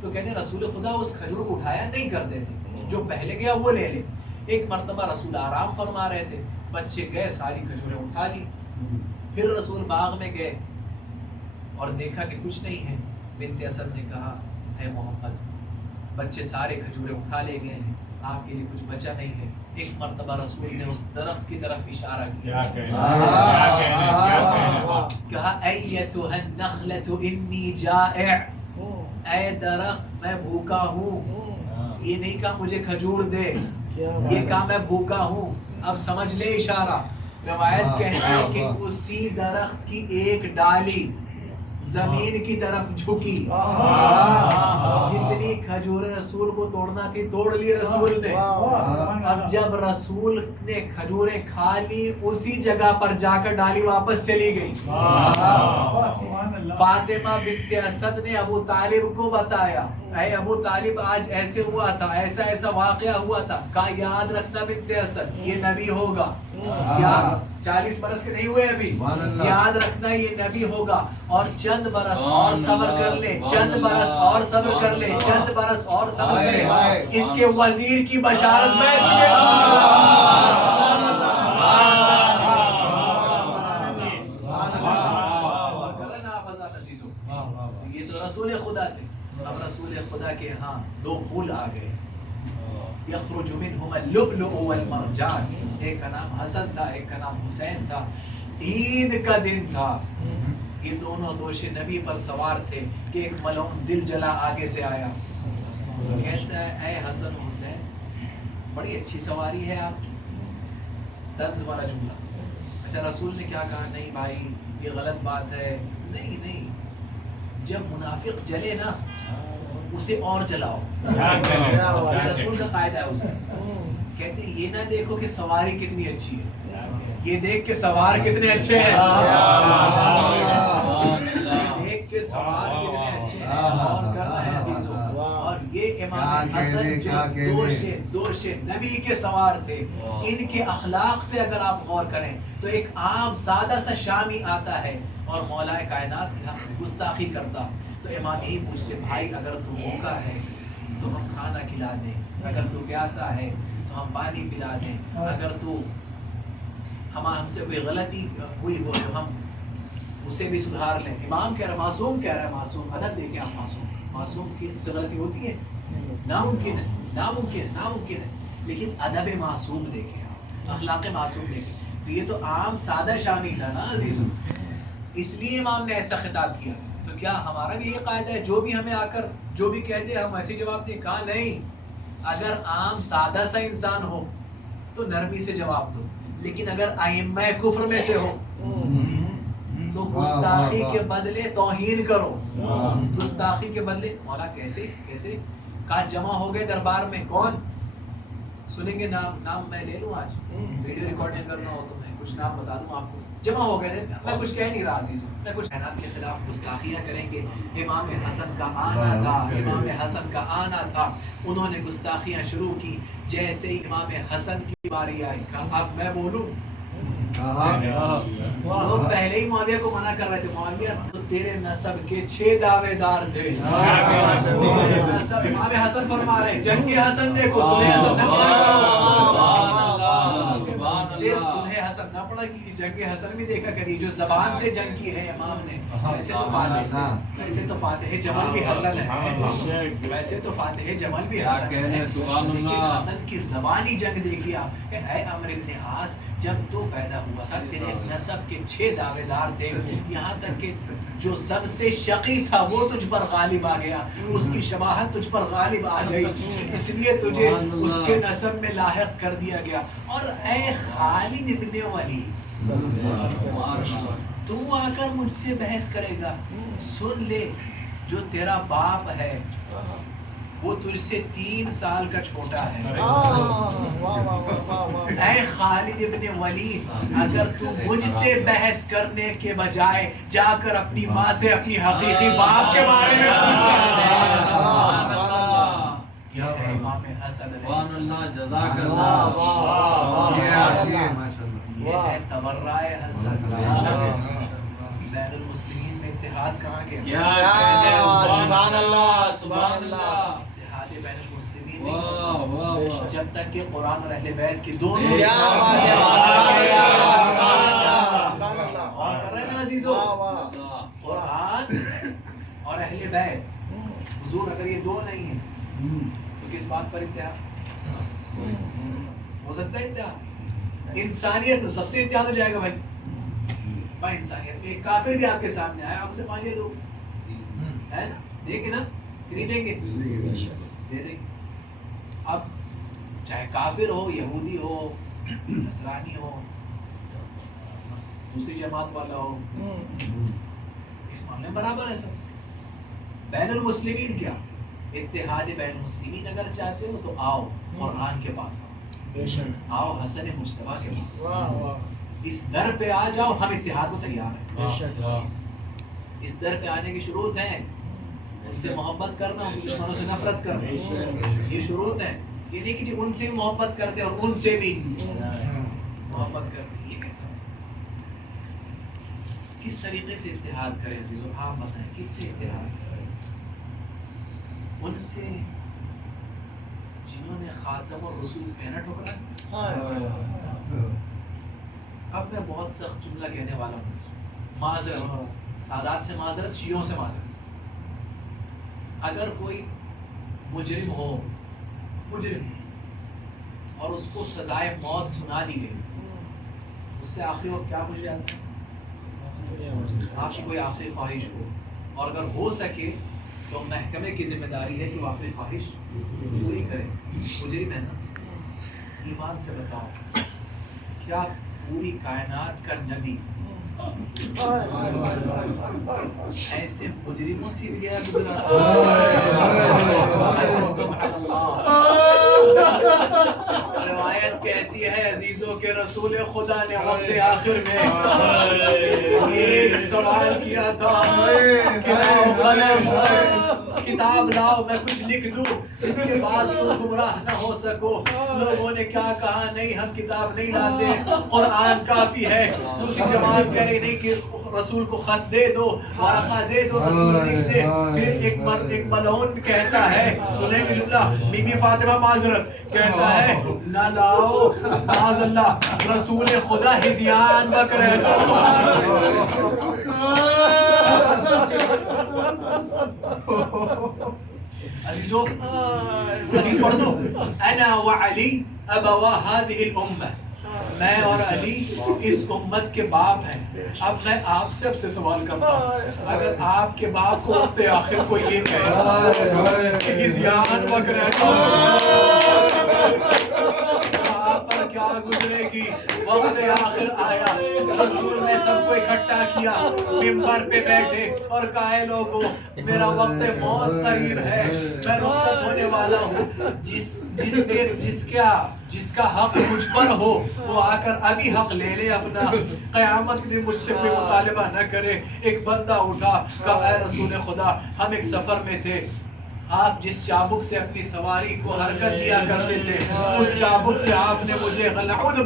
تو کہتے ہیں رسول خدا اس کھجور کو اٹھایا نہیں کرتے تھے، جو پہلے گیا وہ لے لے. ایک مرتبہ رسول آرام فرما رہے تھے، بچے گئے ساری کھجوریں اٹھا لی. پھر رسول باغ میں گئے اور دیکھا کہ کچھ نہیں ہے. بنت اسد نے کہا اے محمد، بچے سارے کھجوریں اٹھا لے گئے ہیں، آپ کے لیے کچھ بچا نہیں ہے. ایک مرتبہ رسول نے اس درخت کی طرف اشارہ کیا، کہا ایتھا النخلۃ انی جائع، اے درخت میں بھوکا ہوں. یہ نہیں کہا مجھے کھجور دے، یہ کہا میں بھوکا ہوں. اب سمجھ لے اشارہ. روایت کہتی ہے کہ اسی درخت کی ایک ڈالی زمین کی طرف جھکی، جتنی کھجوریں رسول کو توڑنا تھی توڑ لی رسول نے. اب جب رسول نے کھجوریں کھا لی، اسی جگہ پر جا کر ڈالی واپس چلی گئی. فاطمہ بنت اسد نے ابو طالب کو بتایا، اے ابو طالب آج ایسے ہوا تھا، ایسا ایسا واقعہ ہوا تھا. کہا یاد رکھنا بنت اسد، یہ نبی ہوگا. یا 40 برس کے نہیں ہوئے ابھی، یاد رکھنا یہ نبی ہوگا. اور چند برس اور صبر کر لے، چند برس اور صبر کر لے، چند برس اور صبر کرے، اس کے وزیر کی بشارت میں تجھے یہ تو رسول خدا تھے. اب رسول خدا کے ہاں 2 پھول آ گئے، یخرج منہما اللؤلؤ والمرجان. ایک کا نام حسن تھا، ایک کا نام حسین تھا. عید کا دن تھا، یہ دونوں دوش نبی پر سوار تھے کہ ایک ملعون دل جلا آگے سے آیا، کہتا ہے اے حسن حسین بڑی اچھی سواری ہے آپ کی. طنز والا جملہ. اچھا رسول نے کیا کہا؟ نہیں بھائی یہ غلط بات ہے. نہیں، جب منافق جلے نا اسے اور جلاؤ، یہ رسول کا قاعدہ ہے. اسے کہتے ہیں یہ نہ دیکھو کہ سواری کتنی اچھی ہے، یہ دیکھ کے سوار کتنے اچھے ہیں، دیکھ کے سوار کتنے اچھے ہیں. اور کرنا ہے عزیزوں یہ امام حسن جو دوش نبی کے سوار تھے، ان کے اخلاق پہ اگر آپ غور کریں تو ایک عام سادہ سا شامی آتا ہے اور مولا کائنات کی حق میں گستاخی کرتا، تو امام یہی پوچھتے بھائی اگر تو بھوکا ہے تو ہم کھانا کھلا دیں، اگر تو پیاسا ہے تو ہم پانی پلا دیں، اگر تو ہم سے کوئی غلطی ہوئی ہو تو ہم اسے بھی سدھار لیں۔ امام کہہ رہا ہے، معصوم کہہ رہا ہے، معصوم ادب دیکھیں آپ، معصوم کی سے غلطی ہوتی ہے؟ ناممکن ہے، ناممکن ہے، لیکن ادب معصوم دیکھیں آپ، اخلاق معصوم دیکھیں۔ تو یہ تو عام سادہ شامی تھا نا عزیزو، اس لیے امام نے ایسا خطاب کیا۔ تو کیا ہمارا بھی یہ قاعدہ ہے جو بھی ہمیں آ کر جو بھی کہتے ہم ایسے جواب دیں؟ کہا نہیں، اگر عام سادہ سا انسان ہو تو نرمی سے جواب دو، لیکن اگر ائمہ کفر میں سے ہو تو گستاخی کے بدلے توہین کرو، گستاخی کے بدلے۔ مولا کیسے کہا جمع ہو گئے دربار میں، کون سنیں گے؟ نام میں لے لوں، آج ویڈیو ریکارڈنگ کرنا ہو تو میں کچھ نام بتا دوں آپ کو۔ جمع ہو گئے تھے، میں کچھ کہہ نہیں رہا عزیزوں، میں کچھ کائنات کے خلاف گستاخیاں کریں گے۔ امام حسن کا آنا تھا، انہوں نے گستاخیاں شروع کی۔ جیسے ہی امام حسن کی باری آئی، کہا اب میں بولوں؟ لوگ پہلے ہی معاویہ کو منع کر رہے تھے، معاویہ تو تیرے نسب کے 6 دعوے دار تھے۔ امام حسن فرما رہے ہیں جنگ حسن دیکھو، سلح حسن نہ پڑھا، صرف سلح حسن نہ پڑھا کی، جنگ حسن بھی دیکھا کری، جو زبان سے جنگ کی ہے امام نے۔ ویسے تو فاتح جمل بھی حسن ہے، ویسے تو فاتح جمل بھی حسن ہے، لیکن حسن کی زبانی جنگ دیکھی آپ کہ اے عمرو بن عاص، جب تو پیدا ہوا تھا تیرے نسب کے 6 دعوے دار تھے، یہاں تک کہ جو سب سے شقی تھا وہ تجھ پر غالب آ گیا، اس کی شباہت تجھ پر غالب آ گئی، اس لیے تجھے اس کے نسب میں لاحق کر دیا گیا۔ اور اے خالد ابن ولید، تو آ کر مجھ سے بحث کرے گا؟ سن لے، جو تیرا باپ ہے وہ تجھ سے 3 سال کا چھوٹا ہے۔ اے خالد ابن ولید، اگر تو مجھ سے بحث کرنے کے بجائے جا کر اپنی ماں سے اپنی حقیقی باپ کے بارے میں پوچھ یہ ہے امام حسن علیہ السلام، یہ ہے تبرع حسن۔ بین المسلمین میں اتحاد کہاں گیا؟ سبحان اللہ، سبحان اللہ۔ اتحاد بین المسلمین میں جب تک کہ قرآن اور اہل بیت کی دونوں کیا بات ہے، سبحان اللہ، سبحان اللہ، سبحان اللہ۔ اور کر رہے ہیں نا عزیزو، قرآن اور اہل بیت، حضور اگر یہ دو نہیں ہیں تو کس بات پر اتحاد ہو سکتا ہے؟ اتحاد انسانیت میں سب سے اتحاد ہو جائے گا بھائی انسانیت میں۔ ایک کافر بھی آپ کے سامنے آیا، آپ سے پانی دے دو، ہے نا؟ دیں گے نا کہ نہیں دیں گے؟ دے دیں۔ اب چاہے کافر ہو، یہودی ہو، نصرانی ہو، دوسری جماعت والا ہو، اس معاملے میں برابر ہے سب۔ بین المسلمین کیا؟ اتحاد بین المسلمین اگر چاہتے ہو تو آؤ قرآن کے پاس، آؤ حسن مجتبیٰ کے پاس، اس در پہ آ جاؤ، ہم اتحاد کو تیار ہیں۔ اس در پہ آنے کی شروط ہے، ان سے محبت کرنا، ان دشمنوں سے نفرت کرنا، یہ شروط ہے۔ یہ نہیں کہ جی ان سے بھی محبت کرتے اور ان سے بھی محبت کرتے، یہ کیسا ہے؟ کس طریقے سے اتحاد کریں عزیزو؟ آپ بتائیں کس سے اتحاد کریں؟ ان سے جنہوں نے خاتم الرسول پہنا ٹھکرا۔ اب میں بہت سخت جملہ کہنے والا ہوں، معذرت، سادات سے معذرت، شیعوں سے معذرت۔ اگر کوئی مجرم ہو، مجرم، اور اس کو سزائے موت سنا دی گئی، اس سے آخری وقت کیا پوچھ جاتا ہے؟ آپ کی کوئی آخری خواہش ہو، اور اگر ہو سکے تو محکمے کی ذمہ داری ہے کہ وہ آخری خواہش پوری کرے۔ مجرم ہے نا، ایمان سے بتاؤ، کیا پوری کائنات کا نبی ایسے مجرموں سے بھی گیا گزرا؟ روایت کہتی ہے عزیزوں کے رسول خدا نے وقت آخر میں ایک سوال کیا تھا کہ لاؤ قلم، کتاب لاؤ میں کچھ لکھ دوں، اس کے بعد تم گمراہ نہ ہو سکو۔ لوگوں نے کیا کہا؟ نہیں، ہم کتاب نہیں لاتے، قرآن کافی ہے۔ دوسری جماعت کہہ رہی نہیں کہ رسول کو خط دے دو، ورقہ دے دو، رسول لکھ دے۔ پھر ایک ملعون کہتا ہے، سنیں گے جملہ، بی بی فاطمہ معذرت، کہتا ہے نہ لاؤ معاذ اللہ رسول خدا ہزیان بکرے۔ عزیزو حدیث پڑھ دو، انا وعلی ابوا هذه الامه، میں اور علی اس امت کے باپ ہیں۔ اب میں آپ سے سوال کرتا ہوں، اگر آپ کے باپ کو وقت آخر کو یہ کہے کہ ہزیان بکرے، آپ پر کیا گزرے گی؟ وقت آخر آیا، رسول نے سب کو اکٹھا کیا، ممبر پہ بیٹھے اور کہے لوگوں میرا وقت موت قریب ہے، میں رخصت ہونے والا ہوں، جس کا حق مجھ پر ہو وہ آ کر ابھی حق لے لے اپنا، قیامت کے دن مجھ سے کوئی مطالبہ نہ کرے۔ ایک بندہ اٹھا، کہا اے رسول خدا، ہم ایک سفر میں تھے، آپ جس چابک سے اپنی سواری کو حرکت دیا کرتے تھے اس چابک سے آپ نے مجھے نعوذ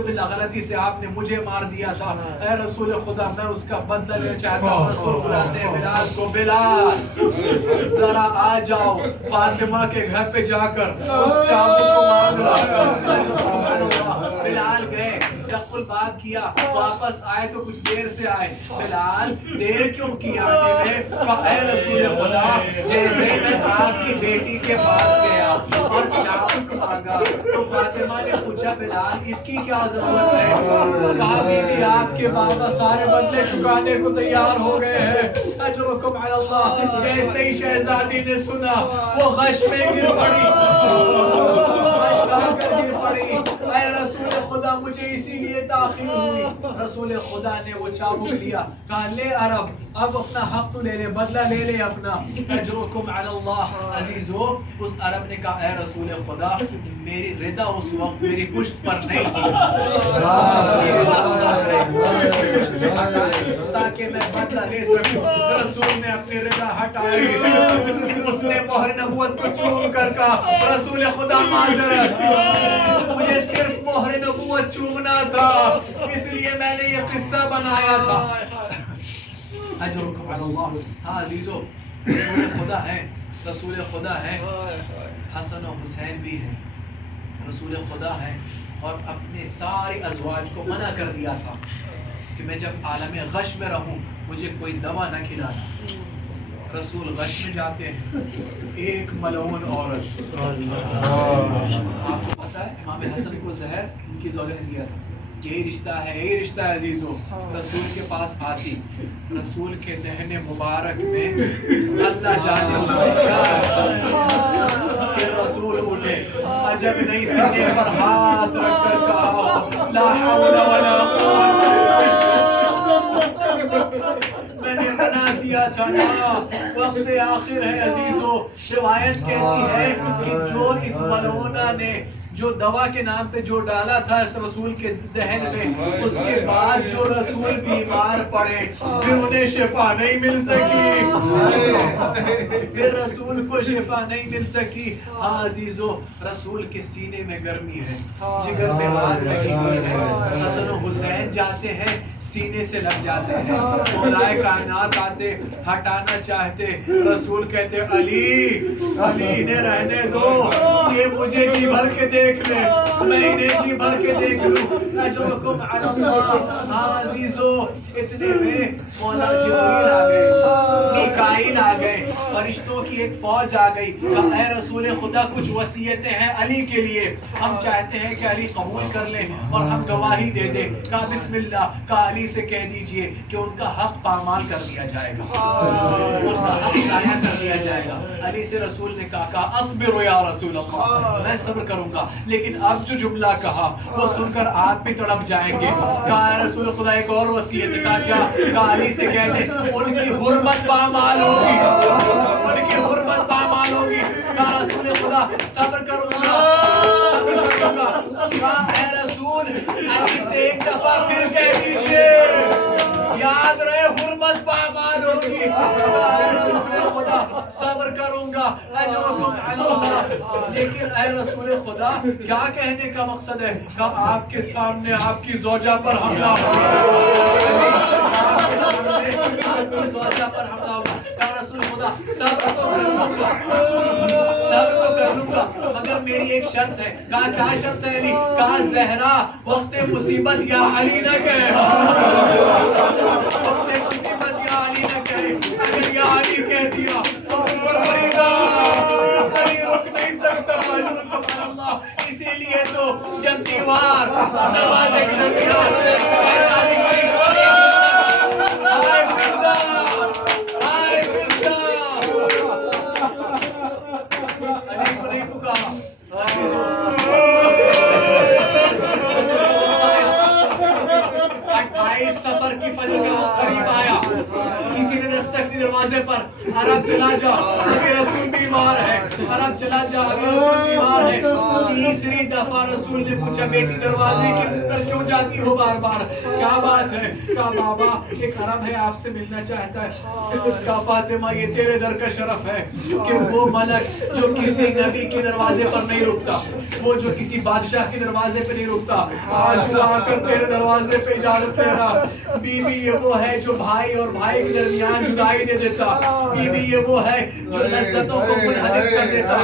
باللہ غلطی سے آپ نے مجھے مار دیا تھا، اے رسول خدا میں اس کا بدلہ لینا چاہتا ہوں۔ رسول بلاتے ہیں بلال کو، بلال ذرا آ جاؤ، فاطمہ کے گھر پہ جا کر اس چابک کو مانگ لاؤ۔ بلال گئے، شق الباب کیا، واپس آئے تو کچھ دیر سے آئے۔ بلال دیر کیوں کی آنے میں؟ کہا اے رسول خدا جیسے میں آپ کی بیٹی کے پاس گیا اور چابک مانگا تو فاطمہ نے پوچھا بلال اس کی کیا ضرورت ہے؟ کہا بی بی آپ کے بابا سارے بدلے چکانے کو تیار ہو گئے ہیں، اجرکم علی اللہ۔ جیسے ہی شہزادی نے سنا وہ غش میں گر پڑی، غش کر گر پڑی، اے رسول خدا مجھے اسی لیے تاخیر ہوئی۔ رسول خدا نے وہ چابک لیا، کہا لے عرب اب اپنا حق تو لے لے، بدلہ لے لے اپنا، اجرکم علی اللہ۔ عزیزو اس عرب نے کہا اے رسول خدا میری ردا اس وقت میری پشت پر نہیں تھی، پشت سے ہٹائے تاکہ میں بدلہ لے سکوں۔ رسول نے اپنی ردا ہٹائی، اس نے مہر نبوت کو چوم کر کہا رسول خدا معذرت، مجھے صرف مہر نبوت چومنا تھا اس لیے میں نے یہ قصہ بنایا تھا۔ اجرکم علی اللہ۔ ہاں عزیزو رسول خدا ہے، رسول خدا ہے، حسن و حسین بھی ہے، رسول خدا ہے، اور اپنے ساری ازواج کو منع کر دیا تھا کہ میں جب عالم غش میں رہوں مجھے کوئی دوا نہ کھلانا۔ رسول غش میں جاتے ہیں، ایک ملعون عورت، آپ کو پتہ ہے امام حسن کو زہر ان کی زوجہ نے دیا تھا، یہی رشتہ ہے، یہی رشتہ ہے عزیزو۔ رسول کے پاس آتی، رسول کے دہن مبارک میں اللہ جانے اس نے کیا کہ رسول اٹھے، عجب نہیں سینے پر ہاتھ رکھ کر کہا لا حول ولا قوت میں نے منع کیا تھا نا، وقت آخر ہے عزیزو۔ روایت کہتی ہے کہ جو اس ملعونہ نے جو دوا کے نام پہ جو ڈالا تھا اس رسول کے دہن میں، اس کے بعد جو رسول بیمار پڑے پھر انہیں شفا نہیں مل سکی، پھر رسول کو شفا نہیں مل سکی۔ ہاں عزیزو رسول کے سینے میں گرمی ہے، جگر میں آگ لگی ہوئی ہے، حسن و حسین جاتے ہیں سینے سے لگ جاتے ہیں، مولائے کائنات آتے ہٹانا چاہتے، رسول کہتے علی انہیں رہنے دو، یہ مجھے جی بھر کے دیکھ لے، میں انہیں جی بھر کے دیکھ لوں، اجرکم علی اللہ۔ ہاں عزیزو اتنے میں مولا جبریل آ گئے، میکائیل آ گئے، فرشتوں کی ایک فوج آ گئی، کہا اے رسول خدا کچھ وصیتیں ہیں علی کے لیے، ہم چاہتے ہیں کہ علی قبول کر لیں اور ہم گواہی دے دیں۔ کہا بسم اللہ، کہا علی سے کہہ دیجئے کہ ان کا حق پامال کر دیا جائے گا، ان کا حق ضائع کر دیا جائے گا۔ علی سے رسول نے کہا اصبر یا رسول اللہ، میں صبر کروں گا، لیکن اب جو جملہ کہا وہ سن کر آپ بھی تڑپ جائیں گے۔ کہا اے رسول خدا ایک اور وصیت، کہا کیا؟ کہا علی سے کہہ دیں ان کی حرمت پامال ہوگی، ان کی حرمت پامال ہوگی۔ کہا رسول خدا صبر کروں گا، صبر کروں گا، اے رسول خدا صبر کروں گا اجرکم علی اللہ. لیکن اے رسول خدا کیا کہنے کا مقصد ہے؟ کہا آپ کے سامنے آپ کی زوجہ پر حملہ ہوگا. آپ کے سامنے آپ کی زوجہ پر حملہ ہوگا. کہا رسول خدا صبر تو کر لوں گا، صبر تو کر لوں گا، مگر میری ایک شرط ہے. کہا کیا شرط ہے علی؟ کہا زہرا وقت مصیبت یا علی نہ کہے، وقت مصیبت یا علی نہ کہے. اگر یا علی کہہ دیا تو فریدا علی رک نہیں سکتا. اجرکم علی اللہ. اسی لیے تو جب دیوار اور دروازے کے درمیان شہزادی کو ہائے فضا، ہائے فضا، علی کو نہیں پکارا. سفر کی فجر کا وقت قریب آیا. کسی نے دستک دی دروازے پر. عرب چلا جا ابھی رسول بیمار ہے، عرب چلا جا ابھی رسول بیمار ہے. تیسری دفعہ رسول نے پوچھا بیٹی دروازے کی پر کیوں جاتی ہو بار بار؟ کیا بات ہے؟ کہا بابا ایک عرب ہے آپ سے ملنا چاہتا ہے. کہا فاطمہ یہ تیرے در کا شرف ہے کہ وہ ملک جو کسی نبی کے دروازے پر نہیں رکتا، وہ جو کسی بادشاہ کے دروازے پہ نہیں رکتا، آج وہ آ کر تیرے دروازے پہ اجازت لے رہا. بی بی یہ وہ ہے جو بھائی اور بھائی کے درمیان جدائی دے دیتا. بی بی یہ وہ ہے جو لذتوں کو منہدم کر دیتا.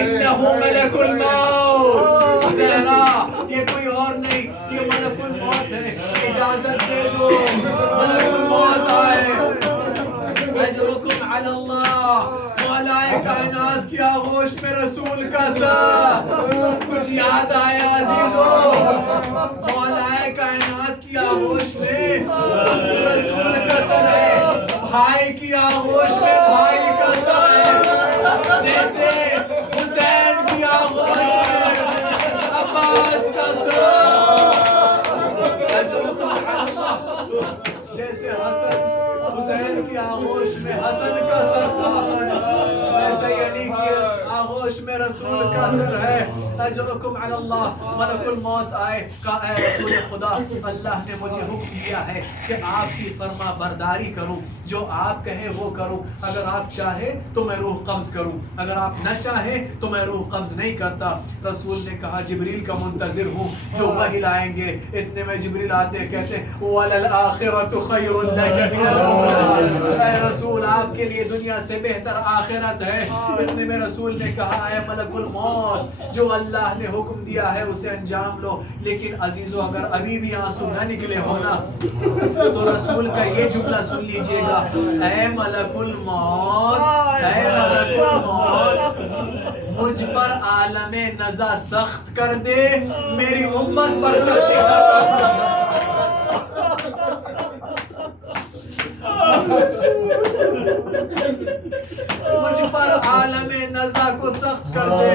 انہو ملک الموت. زہرا یہ کوئی اور نہیں، یہ ملک الموت ہے. اجازت دے دو ملک الموت آئے. اجرکم علی اللہ. مولا کائنات کی آغوش میں رسول کا سر. کچھ یاد آیا عزیزو؟ مولا کائنات کی آغوش میں رسول کا سر ہے، بھائی کی آغوش میں بھائی کا سر ہے. جیسے حسین کی آغوش میں عباس کا سر. اجرکم علی اللہ. جیسے حسین کی آغوش میں حسن کا سر تھا، ویسے علی کی آغوش میں رسول کا سر ہے. اجرکم علی اللہ. ملک الموت آئے. کہا اے رسول خدا اللہ نے مجھے حکم دیا ہے کہ آپ کی فرما برداری کروں، جو آپ کہیں وہ کروں. اگر آپ چاہیں تو میں روح قبض کروں، اگر آپ نہ چاہیں تو میں روح قبض نہیں کرتا. رسول نے کہا جبریل کا منتظر ہوں جو وحی لائیں گے. اتنے میں جبریل آتے کہتے وَلَلْآخِرَةُ خَيْرٌ لَكَ مِنَ الْأُولَىٰ. اے رسول آپ کے لیے دنیا سے بہتر آخرت ہے. اتنے میں رسول نے کہا اے ملک الموت جو اللہ نے حکم دیا ہے اسے انجام لو. لیکن عزیزو اگر ابھی بھی آنسو نہ نکلے ہونا تو رسول کا یہ جملہ سن لیجئے گا. اے ملک الموت، اے ملک الموت مجھ پر عالم نزا سخت کر دے، میری امت پر سختی نہ کر. مجھ پر عالم نزا کو سخت کر دے،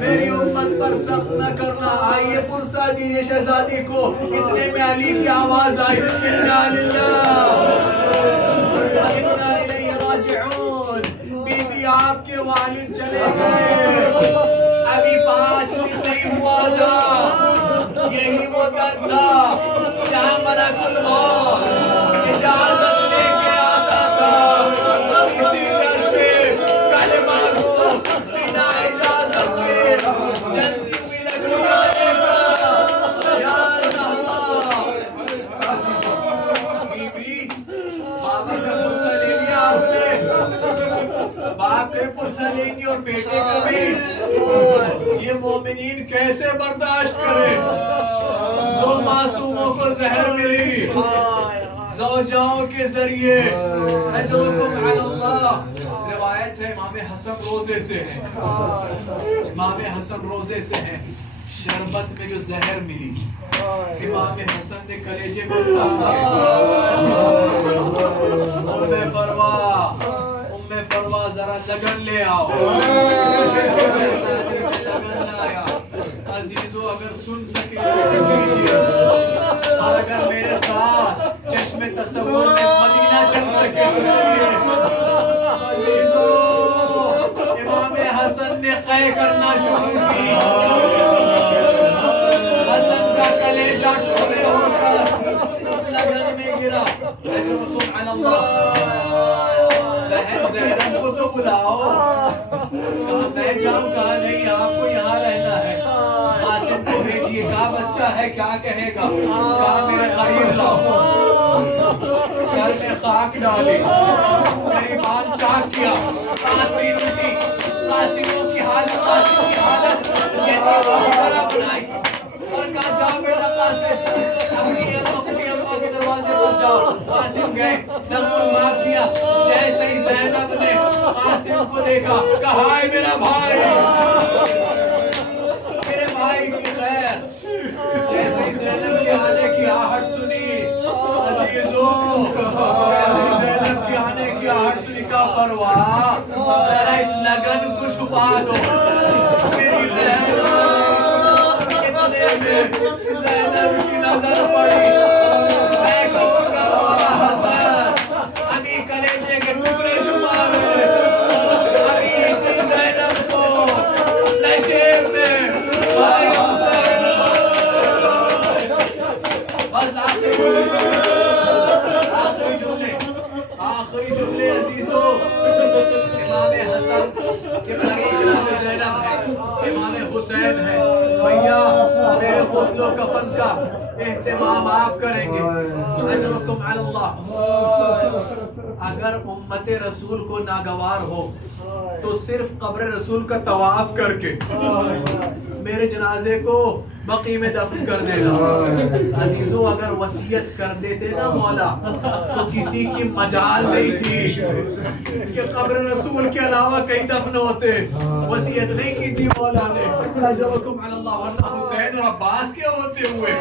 میری امت پر سخت نہ کرنا. آئیے پرسا دیجیے شہزادی کو. اتنے میں علی کی آواز آئی انا للہ و انا الیہ راجعون. بی بی آپ کے والد چلے گئے، ابھی 5 دن نہیں ہوا تھا. یہی وہ در تھا جہاں ملک الموت اجازت لے کے آتا تھا. اسی در پہ کلمہ کو بنا اجازت کے جلتی ہوئی لکڑی آنے کا. یا زہرا بی بی بابا کا پرسہ لے لیا آپ نے. باپ کے پرسہ لیں گی اور بیٹے کا بھی. یہ مومنین کیسے برداشت کرے؟ 2 معصوموں کو زہر ملی زوجاؤں کے ذریعے. اجرکم علی اللہ. روایت ہے امام حسن روزے سے ہے، امام حسن روزے سے ہے. شربت میں جو زہر ملی امام حسن نے کلیجے کو ام فروا ذرا لگن لے آؤ. لگن لایا. عزیزو اگر سن سکے سن لیجیے، اور اگر میرے ساتھ چشم تصور میں مدینہ چل سکے تو چلیے. عزیزو امام حسن نے قے کرنا شروع کی. حسن کا کلیجہ ٹکڑے ہو کر اس لگن میں گرا. اجرکم علی اللہ. کو تو بلاؤ. کہا میں جاؤں؟ کہا نہیں آپ کو یہاں رہنا ہے. قاسم کو بھیجیے. کہا بچہ ہے کیا کہے گا؟ کہا میرے قریب لاؤ. سر میں خاک ڈالی, گریبان چاک کیا, قاسم اٹھی, قاسموں کی حالت یتیموں کی طرح بنائی اور کہا جاؤ بیٹا قاسم اپنی اماں کے دروازے پر جاؤ. قاسم گئے, نقل المعاف کیا. جیسے ہی زینب نے قاسم کو دیکھا کہا ہائے میرا بھائی, میرے بھائی کی خیر. جیسے ہی زینب کے آنے کی آہٹ سنی عزیزو, جیسے ہی زینب کے آنے کی آہٹ سنی کا پرواہ, ذرا اس لگن کو چھپا دو. میری بہن اتنے میں زینب کی نظر پڑی. میں کہوں گا مولا حسن ابھی کلیجے کے ٹکڑے چھپا رہے, ابھی اسی زینب کو نشے میں بھائی حسین. بس آخری جملے عزیزو, امام حسن کے قریب جناب زینب ہے, امام حسین ہے. بھیا میرے غسل و کفن کا اہتمام آپ کریں گے, اجرکم علی اللہ. اگر امت رسول کو ناگوار ہو تو صرف قبر رسول کا طواف کر کے میرے جنازے کو بقی میں دفن کر دینا. عزیزو اگر وصیت کر دیتے نا مولا تو کسی کی مجال نہیں تھی کہ قبر رسول کے علاوہ کہیں دفن ہوتے. وصیت نہیں کی تھی مولا نے. اجرکم علی اللہ. ورنہ حسین اور عباس کے ہوتے ہوئے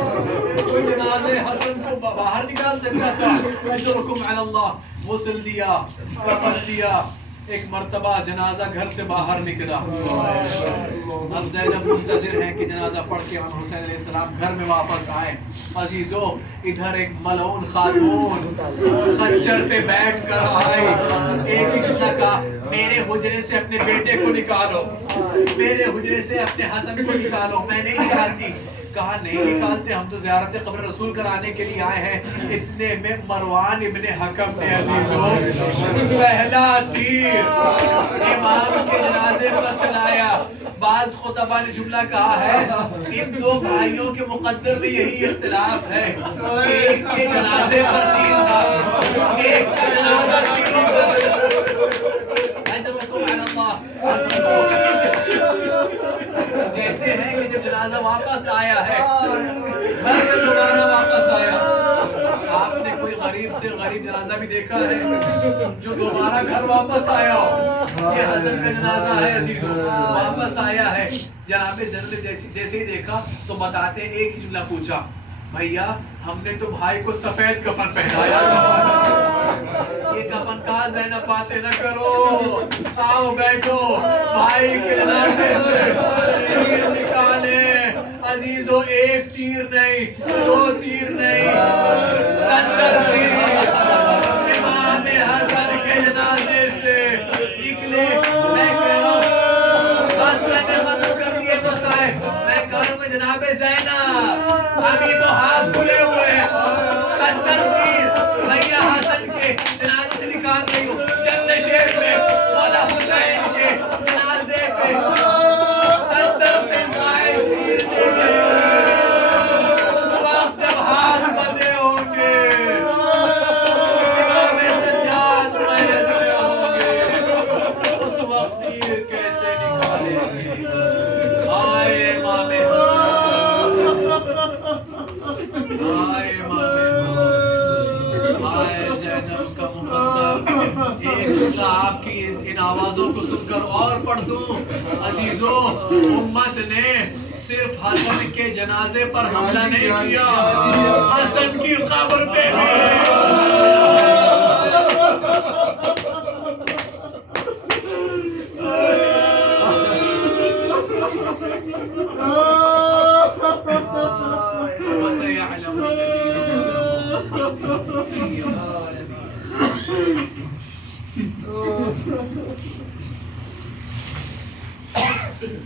کوئی جنازے حسن کو باہر نکال سکتا تھا. اجرکم علی اللہ. غسل دیا, کفن دیا, ایک مرتبہ جنازہ گھر سے باہر نکلا. اب زینب منتظر ہیں کہ جنازہ پڑھ کے امام حسین علیہ السلام گھر میں واپس آئیں. عزیزو ادھر ایک ملعون خاتون خنجر پہ بیٹھ کر آئی. ایک ہی جملہ کہا, میرے حجرے سے اپنے بیٹے کو نکالو, میرے حجرے سے اپنے حسن کو نکالو, میں نہیں چاہتی. کہا نہیں نکالتے, ہم تو زیارت قبر رسول کرانے کے لیے آئے ہیں. اتنے میں مروان ابن حکم نے عزیزو پہلا تیر امام کے جنازے پر چلایا. بعض خطبہ نے جملہ کہا ہے ان دو بھائیوں کے مقدر میں یہی اختلاف ہے, ایک کے جنازے پر تیر تھا, ایک کا جنازہ تیروں پر. کہتے ہیں کہ جب جنازہ واپس آیا ہے, گھر میں دوبارہ واپس آیا. آپ نے کوئی غریب سے غریب جنازہ بھی دیکھا ہے جو دوبارہ گھر واپس آیا ہو؟ یہ حسن کا جنازہ ہے عزیزو, واپس آیا ہے. جناب زینب نے جیسے ہی دیکھا تو بتاتے ایک ہی جملہ پوچھا, بھیا ہم نے تو بھائی کو سفید کفن پہنایا تھا, یہ کفن کہاں زینب باتیں نہ کرو, آؤ بیٹھو. بھائی کے جنازے سے تیر نکالے عزیزو, ایک تیر نہیں, دو تیر نہیں, 70 تیر امام حسن کے جنازے سے نکلے. میں کہہ رہا ہوں بس میں نے ختم کر دیے مسائل. میں کہوں گا جناب زینب ابھی تو ہاتھ کھلے ہوئے ہیں, 70 تیر بھیا حسن کے جنازے سے نکال رہی ہوں. جنت شیخ میں مولا حسین کے جنازے پہ 70 سے زائد تیر دیکھے. اس وقت جب ہاتھ بندھے ہوں گے, امام سجاد محل میں ہوں گے, اس وقت تیر کیسے نکالیں گے؟ آئے امام حسین, آئے امام حسین, آئے زینب کا مقدر. ایک جملہ آپ کی ان آوازوں کو سن کر اور پڑھ دوں عزیزو, امت نے صرف حسن کے جنازے پر حملہ نہیں کیا, حسن کی قبر پہ وَسَيَعْلَمُ الَّذِينَ